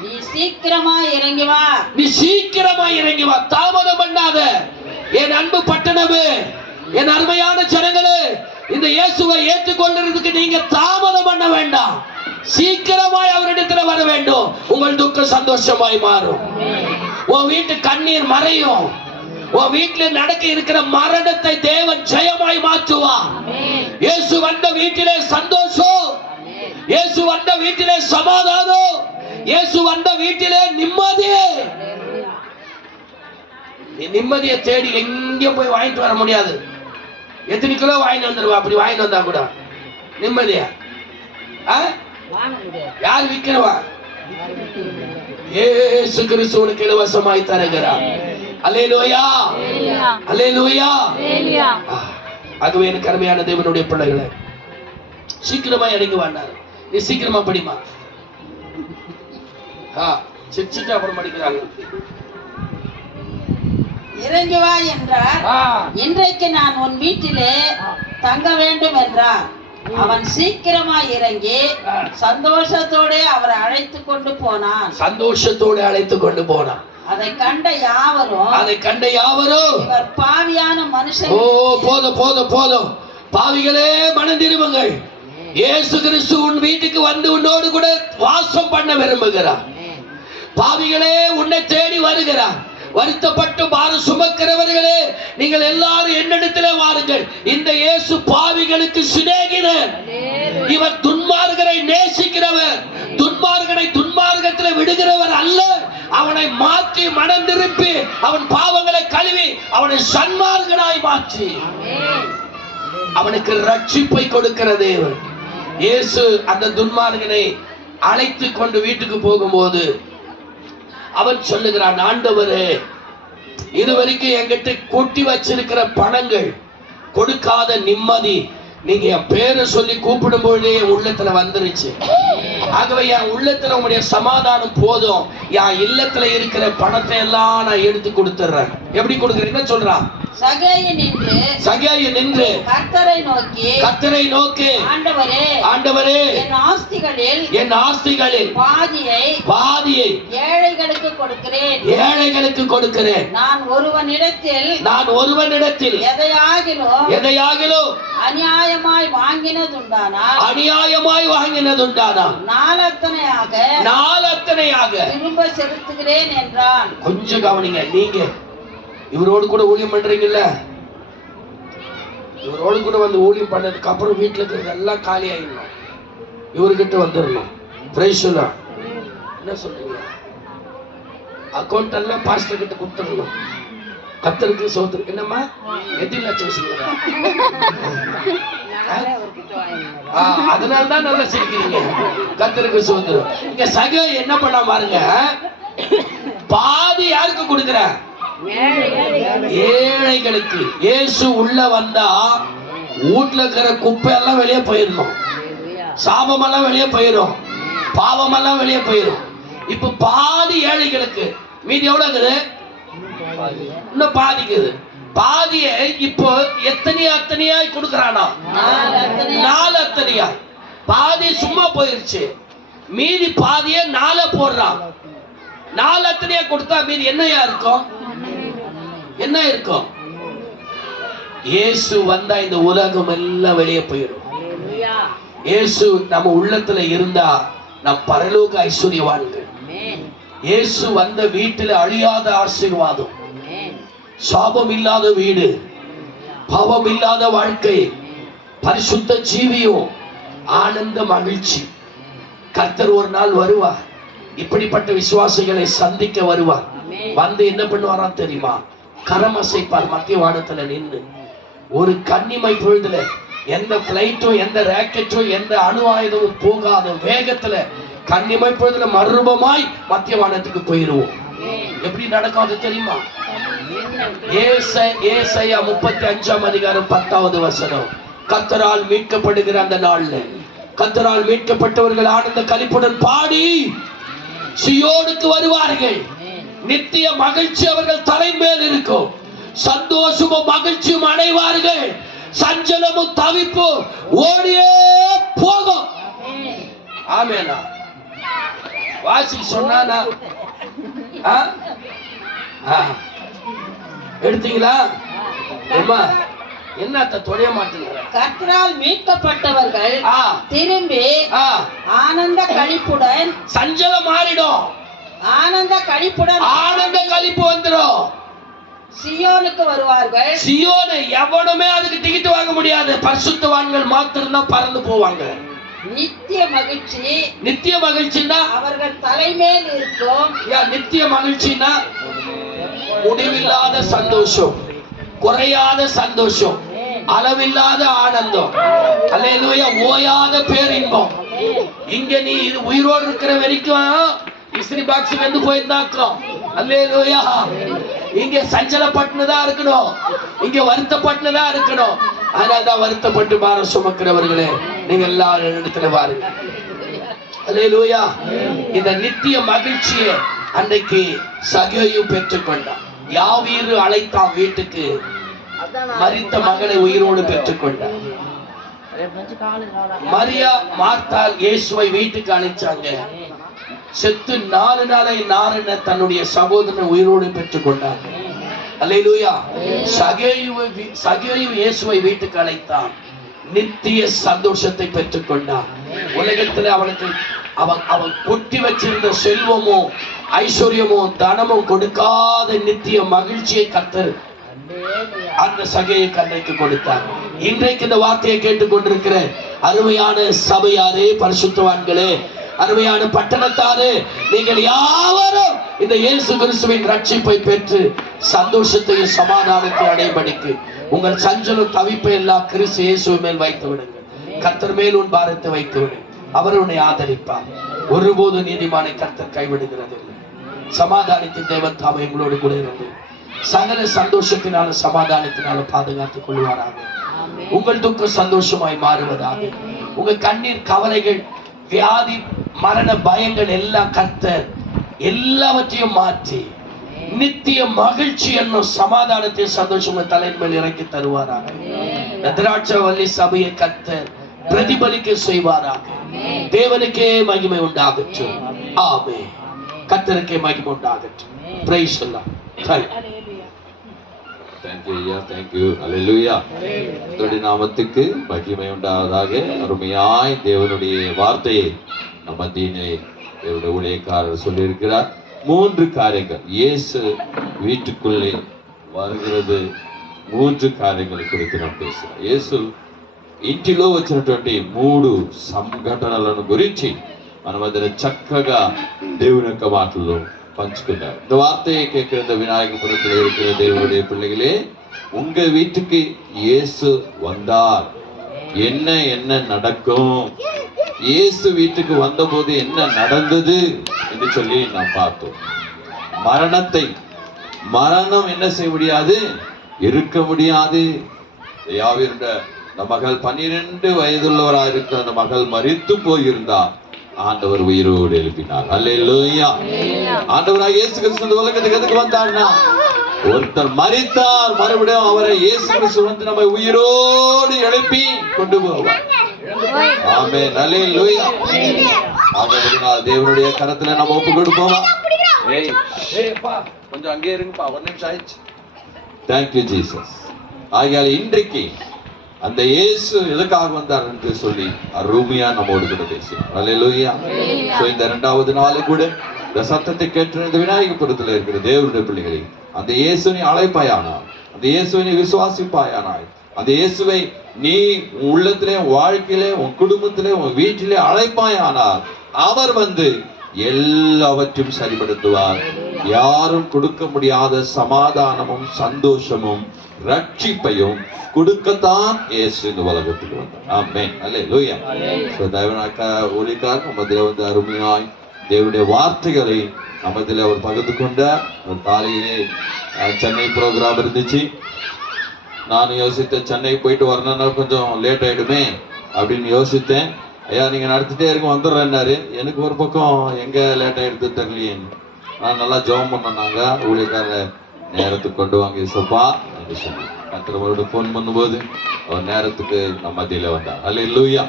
நீ சீக்கிரமா இறங்கி வா. நீ சீக்கிரமா இறங்கி வா, தாமதம் பண்ணாத. என் அன்பு பட்டணமே, என் அருமையான ஜனங்களே, இந்த இயேசுவை ஏற்றுக்கொள்றதுக்கு நீங்க தாமதம் பண்ண வேண்டாம். சீக்கிரமாய் அவரிடத்துல வர வேண்டும். உங்கள் துக்கம் சந்தோஷமாய் மாறும். உன் வீட்டு கண்ணீர் மறையும். உன் வீட்டில் நடக்க இருக்கிற மரணத்தை தேவன் ஜெயமாய் மாற்றுவான். இயேசு வந்த வீட்டிலே சந்தோஷம், இயேசு வந்த வீட்டிலே சமாதானம், இயேசு வந்த வீட்டிலே நிம்மதியே. நிம்மதியை தேடி எங்கேயும் போய் வாங்கிட்டு வர முடியாது. எத்தனை கிலோ வாங்கிட்டு வந்துருவா? அப்படி வாங்கிட்டு வந்தா கூட நிம்மதியா யார் விக்கிறவா? இயேசு கிறிஸ்து உனக்கு இலவசமாய் தருகிறார். அல்லேலூயா, அல்லேலூயா. ஆகவே எனக்கு அருமையான தேவனுடைய பிள்ளைகளை, சீக்கிரமா இறங்கி வாண்டாரு. நீ சீக்கிரமா படிமா. சிரிச்சுட்டு அப்புறம் படிக்கிறாங்க. இறங்கி வா என்றார். இன்றைக்கு நான் உன் வீட்டிலே தங்க வேண்டும் என்றார். அவன் சீக்கிரமா இறங்கி சந்தோஷத்தோட அவரை அழைத்து கொண்டு போனான். சந்தோஷத்தோடு அழைத்து கொண்டு போனான். அதை கண்ட யாவரும் இவர் பாவியான மனுஷன். ஓ போதும் போதும் போதும். பாவிகளே மனம் திரும்புங்கள். இயேசு கிறிஸ்து உன் வீட்டுக்கு வந்து உன்னோடு கூட வாசம் பண்ண விரும்புகிறார். பாவிகளே உன்னை தேடி வருகிறார். வருத்தப்பட்டு பாரம் சுமக்கிறவர்களே, நீங்கள் எல்லாரும் என்னிடத்திலே வாருங்கள். இந்த இயேசு பாவிகளுக்கு சிநேகிதர். இவர் துன்மார்கரை நேசிக்கிறவர். துன்மார்கனை துன்மார்க்கத்தில் விடுகிறவர் அல்ல. அவனை மாற்றி மனம் திருப்பி அவன் பாவங்களை கழுவி அவனை சன்மார்கனாய் மாற்றி அவனுக்கு ரட்சிப்பை கொடுக்கிற தேவன். இயேசு அந்த துன்மார்கனை அழைத்து கொண்டு வீட்டுக்கு போகும்போது அவன் சொல்லுகிறான், ஆண்டவரே, இதுவரைக்கும் என்கிட்ட கொட்டி வச்சிருக்கிற பணங்கள், கொடுக்காத நிம்மதி, நீங்க என் பேரை சொல்லி கூப்பிடும் பொழுதே என் உள்ளத்துல வந்துருச்சு. ஆகவே என் உள்ளத்துல உங்களுடைய சமாதானம் போதும். என் இல்லத்துல இருக்கிற பணத்தை எல்லாம் நான் எடுத்து கொடுத்துறேன். எப்படி கொடுக்குறேன்னு சொல்றான். சகேயு நின்று கர்த்தரை நோக்கி ஆண்டவரே, என் ஆஸ்திகளில் பாதியை ஏழைகளுக்கு கொடுக்கிறேன். நான் ஒருவனிடத்தில் எதையாகிலும் அநியாயமாய் வாங்கினதுண்டானா நாலத்தனையாக திரும்ப செலுத்துகிறேன் என்றான். கொஞ்சம் கவனிங்க. நீங்க இவரோடு கூட ஊழியம் பண்றீங்கல்ல, இவரோடு கூட வந்து ஊழியம் பண்ணதுக்கு அப்புறம் வீட்டுல இருக்கிறது எல்லாம் காலி ஆயிடணும். இவர்கிட்ட வந்துடணும். என்ன சொல்றீங்க? அக்கௌண்ட் எல்லாம் பாஸ்டர் கிட்ட கொடுத்துடணும். கர்த்தருக்கு சோத்திரம். என்னம்மா எத்தனை லட்சம் வச்சுக்கிறா? அதனால்தான் நல்லா சிரிக்கிறீங்க. கர்த்தருக்கு சோத்திரம். இங்க சகே என்ன பண்ண பாருங்க, பாதி யாருக்கு கொடுக்கிற? ஏழைகளுக்கு. இயேசு உள்ள வந்தா வீட்டுல இருக்கிற குப்பை எல்லாம் வெளியே போயிடணும். சாபமெல்லாம் வெளியே போயிடும். பாவமெல்லாம் வெளியே போயிடும். இப்ப பாதி ஏழைகளுக்கு, மீதி எவ்வளவு இருக்குது? இன்னும் பாதிக்குது. பாதியை இப்போ அத்தனையாய் கொடுக்கறானா? 4 அத்தனையா. பாதி சும்மா போயிருச்சு, மீதி பாதியை 4 போடுறான். 4 அத்தனையா கொடுத்தா மீதி என்னையா இருக்கும்? என்ன இருக்கும்? இயேசு வந்தா இந்த உலகம் எல்லாம் வெளியே போயிடும். இயேசு நம்ம உள்ளத்துல இருந்தா நம் பரலோக ஐஸ்வர்யவான்கள். இயேசு வந்த வீட்டில் அழியாத ஆசீர்வாதம், சாபம் இல்லாத வீடு, பாவம் இல்லாத வாழ்க்கை, பரிசுத்த ஜீவியம், ஆனந்த மகிழ்ச்சி. கர்த்தர் ஒரு நாள் வருவார், இப்படிப்பட்ட விசுவாசிகளை சந்திக்க வருவார். வந்து என்ன பண்ணுவாரா தெரியுமா? கரம் அசைப்பார். மத்திய வானத்துல நின்று ஒரு கன்னிமை பொழுதுல எந்த பிளைட்டும் எந்த ராக்கெட்டும் எந்த அணு ஆயுதமும் போகாத வேகத்துல கன்னிமை பொழுதுல மர்மமாய் மத்திய வானத்துக்கு போயிருவோம். எப்படி நடக்கும் அது தெரியுமா? ஏசாயா 35 அதிகாரம் 10வது வசனம். கர்த்தரால் மீட்கப்படுகிற அந்த நாள்ல கர்த்தரால் மீட்கப்பட்டவர்கள் ஆனந்த களிப்புடன் பாடி சீயோனுக்கு வருவார்கள். நித்திய மகிழ்ச்சி அவர்கள் தலைமேல் இருக்கும். சந்தோஷமும் மகிழ்ச்சியும் அடைவார்கள். சஞ்சலமும் தவிப்பும் ஓடியே போகும். ஆமெனா? வாசி சொன்னானா? எடுத்தீங்களா? என்னத்த தொடைய மாட்டேங்கிற? கர்த்தரால் மீட்கப்பட்டவர்கள் திரும்பி ஆனந்த களிப்புடன், சஞ்சலம் மாறிடும், ஆனந்த களிப்பு வந்துடும். சியோனுக்கு வருவார்கள். சியோனை எவனுமே அதுக்கு டிக்கெட் வாங்க முடியாது. பரிசுத்தவான்கள் மாத்திரம் பறந்து போவாங்க. நித்திய மகிழ்ச்சினா அவர்கள் தலைமேல் இருக்கும். நித்திய மகிழ்ச்சினா முடிவில்லாத சந்தோஷம், குறையாத சந்தோஷம், அளவில்லாத ஆனந்தம், அல்லேலூயா, ஓயாத பேரின்பம். இங்க நீ இது உயிரோடு இருக்கிற வரைக்கும் இஸ்திரி பாக்ஸ் வந்து போயிருந்தாக்கும். அல்லேலூயா. இங்க சஞ்சலப்பட்டுதான் இருக்கணும், இங்க வருத்தப்பட்டுதான் இருக்கணும். அதனால்தான் வருத்தப்பட்டு பாரம் சுமக்கிறவர்களே, நீங்க எல்லாரும் இடத்துல பாருங்க. அல்லேலூயா. இந்த நித்திய மகிழ்ச்சியை அன்றைக்கு சகேயு பெற்றுக்கொண்டான். யாவீரு அழைத்தான் வீட்டுக்கு, மரித்த மகனை உயிரோடு பெற்றுக்கொண்டான். மரியா மார்த்தாள் இயேசுவை வீட்டுக்கு அழைச்சாங்க. செத்து 4 நாளை நாரின தன்னுடைய சகோதரனை உயிரோடு பெற்றுக் கொண்டார். அல்லேலூயா. சகேயு இயேசுவை வீட்டுக்கு அழைத்தான். நித்திய சந்தோஷத்தை பெற்றுக் கொண்டான். உலகத்துல அவனுக்கு அவன் கொட்டி வச்சிருந்த செல்வமோ ஐஸ்வர்யமோ தனமோ கொடுக்காத நித்திய மகிழ்ச்சியை கர்த்தர் அந்த சகேயை கண்ணைக்கு கொடுத்தார். இன்றைக்கு இந்த வார்த்தையை கேட்டுக்கொண்டிருக்கிற அருமையான சபையாரே, பரிசுத்தவான்களே, அருமையான பட்டணத்தாரே, நீங்கள் யாவரும் இந்த இயேசு கிறிஸ்துவின் ரட்சிப்பை பெற்று சந்தோஷத்தையும் சமாதானத்தை அடைபடிக்கு உங்கள் சஞ்சலம் தவிப்பை எல்லாம் கிறிஸ்து இயேசு மேல் வைத்து விடுங்கள். கர்த்தர் மேல் உன் பாரத்தை வைத்து விடு. அவர் உன்னை ஆதரிப்பார். ஒருபோது நீதிமானை கர்த்தர் கைவிடுகிறது. சமாதானத்தின் தேவன் தாமே எங்களோடு கூட இருந்து சகல சந்தோஷத்தினால சமாதானத்தினால பாதுகாத்துக் கொள்வாராக. உங்கள் துக்கம் சந்தோஷமாய் மாறுவதாக. உங்க கண்ணீர் கவலைகள் வியாதி மரண பயங்கள் எல்லாம் கர்த்தர் எல்லாவற்றையும் மாற்றி நித்திய மகிழ்ச்சி என்னும் சமாதானத்தை சந்தோஷம் தலையின் மேல் இறக்கி தருவாராக. திராட்சைவல்லி சபையை கர்த்தர் பிரதிபலிக்க செய்வாராக. தேவனுக்கே மகிமை உண்டாகட்டும். ஆமென். கர்த்தருக்கே மகிமை உண்டாகட்டும். பிரைஸ் எல்லாம். Thank you, yeah, thank you. Hallelujah. கர்த்தருடைய நாமத்துக்கு மகிமை உண்டாவதாக. அருமையாய் தேவனுடைய வார்த்தையை நம் மத்தியிலே தேவனுடைய ஊழியக்காரர் சொல்லியிருக்கிறார். 3 காரியங்கள் இயேசு வீட்டுக்குள்ளே வருகிறது. 3 కార్యங்கள் குறித்து நாம் பேசுகிறோம். యేసు ఇంటిలో వచ్చినటువంటి 3 సంఘటనలను గురించి మన మధ్య చక్కగా దేవుని యొక్క మాటల్లో పంచుకున్నారు. இந்த வார்த்தையை கேட்கிற இந்த விநாயகபுரத்தில் இருக்கிற தேவனுடைய பிள்ளைகளே, உங்க வீட்டுக்கு இயேசு வந்தார், என்ன நடக்கும், இயேசு வீட்டுக்கு வந்தபோது என்ன நடந்தது என்று சொல்லி நாம் பார்த்தோம். மரணம் என்ன செய்ய முடியாது, இருக்க முடியாது. யாவீருடைய அந்த மகள் 12 வயதுள்ளவராக இருக்கிற அந்த மகள் மரித்து போயிருந்தார். ஆண்டவர் உயிரோடு எழுப்பினார். அல்லேலூயா. ஆண்டவராக இயேசு கிறிஸ்து இந்த உலகத்துக்கு எதுக்கு வந்தார்னா, ஒருத்தர் மரித்தார், மறுபடியும் அவரை இயேசு கிறிஸ்து வந்து நம்ம உயிரோடு எழுப்பி கொண்டு போவார். ஆமென். அல்லேலூயா. ஆகவே தேவனுடைய கரத்துல நம்ம ஒப்பு கொடுப்போமா? கொஞ்சம் அங்கே இருங்கப்பா, ஒரு நிமிஷம் ஆயிடுச்சு. Thank you Jesus. ஆகையால் இன்றைக்கு அந்த இயேசு எதுக்காக வந்தார் என்று சொல்லி அருமையா நம்மோடு கூட பேசினார். அல்லேலூயா. சோ இந்த இரண்டாவது நாள் கூட இந்த சத்தத்தை கேட்டு இந்த விநாயகபுரத்தில் இருக்கிற தேவனுடைய பிள்ளைகளை அந்த இயேசுவை அழைப்பாயானார், அந்த இயேசுவை விசுவாசிப்பாயானாய், அந்த இயேசுவை நீ உன் உள்ளத்திலே, வாழ்க்கையிலே, உன் குடும்பத்திலே, உன் வீட்டிலே அழைப்பாயானார், அவர் வந்து எல்லாவற்றையும் சரிபடுத்துவார். யாரும் கொடுக்க முடியாத சமாதானமும் சந்தோஷமும் ரட்சிப்பையும் கொடுக்கத்தான் இயேசு இந்த உலகத்துக்கு வந்தார். ஆமென். அல்லேலூயா. ஊழியக்காரர் நம்மதில் வந்து அருமையாய் தேவனுடைய வார்த்தைகளை நம்மதில் அவர் பகிர்ந்து கொண்டார். ஒரு காலையிலே சென்னை ப்ரோக்ராம் இருந்துச்சு. நான் யோசித்தேன், சென்னை போயிட்டு வரணும்னா கொஞ்சம் லேட் ஆயிடுமே அப்படின்னு யோசித்தேன். ஐயா நீங்க நடத்திட்டே இருக்க வந்துடுறேன்னாரு. எனக்கு ஒரு பக்கம் எங்க லேட் ஆயிடுது தெரியலையே. நான் நல்லா ஜெபம் பண்ணாங்க, ஊழியக்கார நேரத்துக்கு கொண்டு வாங்க இசப்பா என்று சொன்னேன். கத்திரவரோட போன் பண்ணும்போது அவர் நேரத்துக்கு நம்ம மத்தியில வந்தார். அல்லேலூயா.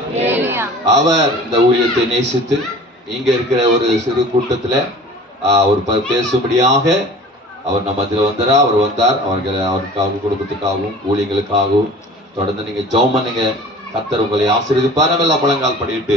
அவர் இந்த ஊழியத்தை நேசித்து இங்க இருக்கிற ஒரு சிறு கூட்டத்துல அவர் பேசும்படியாக அவர் நம்ம மத்தியில வந்தாரா. அவர் வந்தார். அவருக்காகவும் குடும்பத்துக்காகவும் ஊழியங்களுக்காகவும் தொடர்ந்து நீங்க ஜெபம் பண்ணுங்க. கர்த்தர் உங்களை ஆசீர்வதிப்பார். நம்ம எல்லாம் முழங்கால் படிட்டு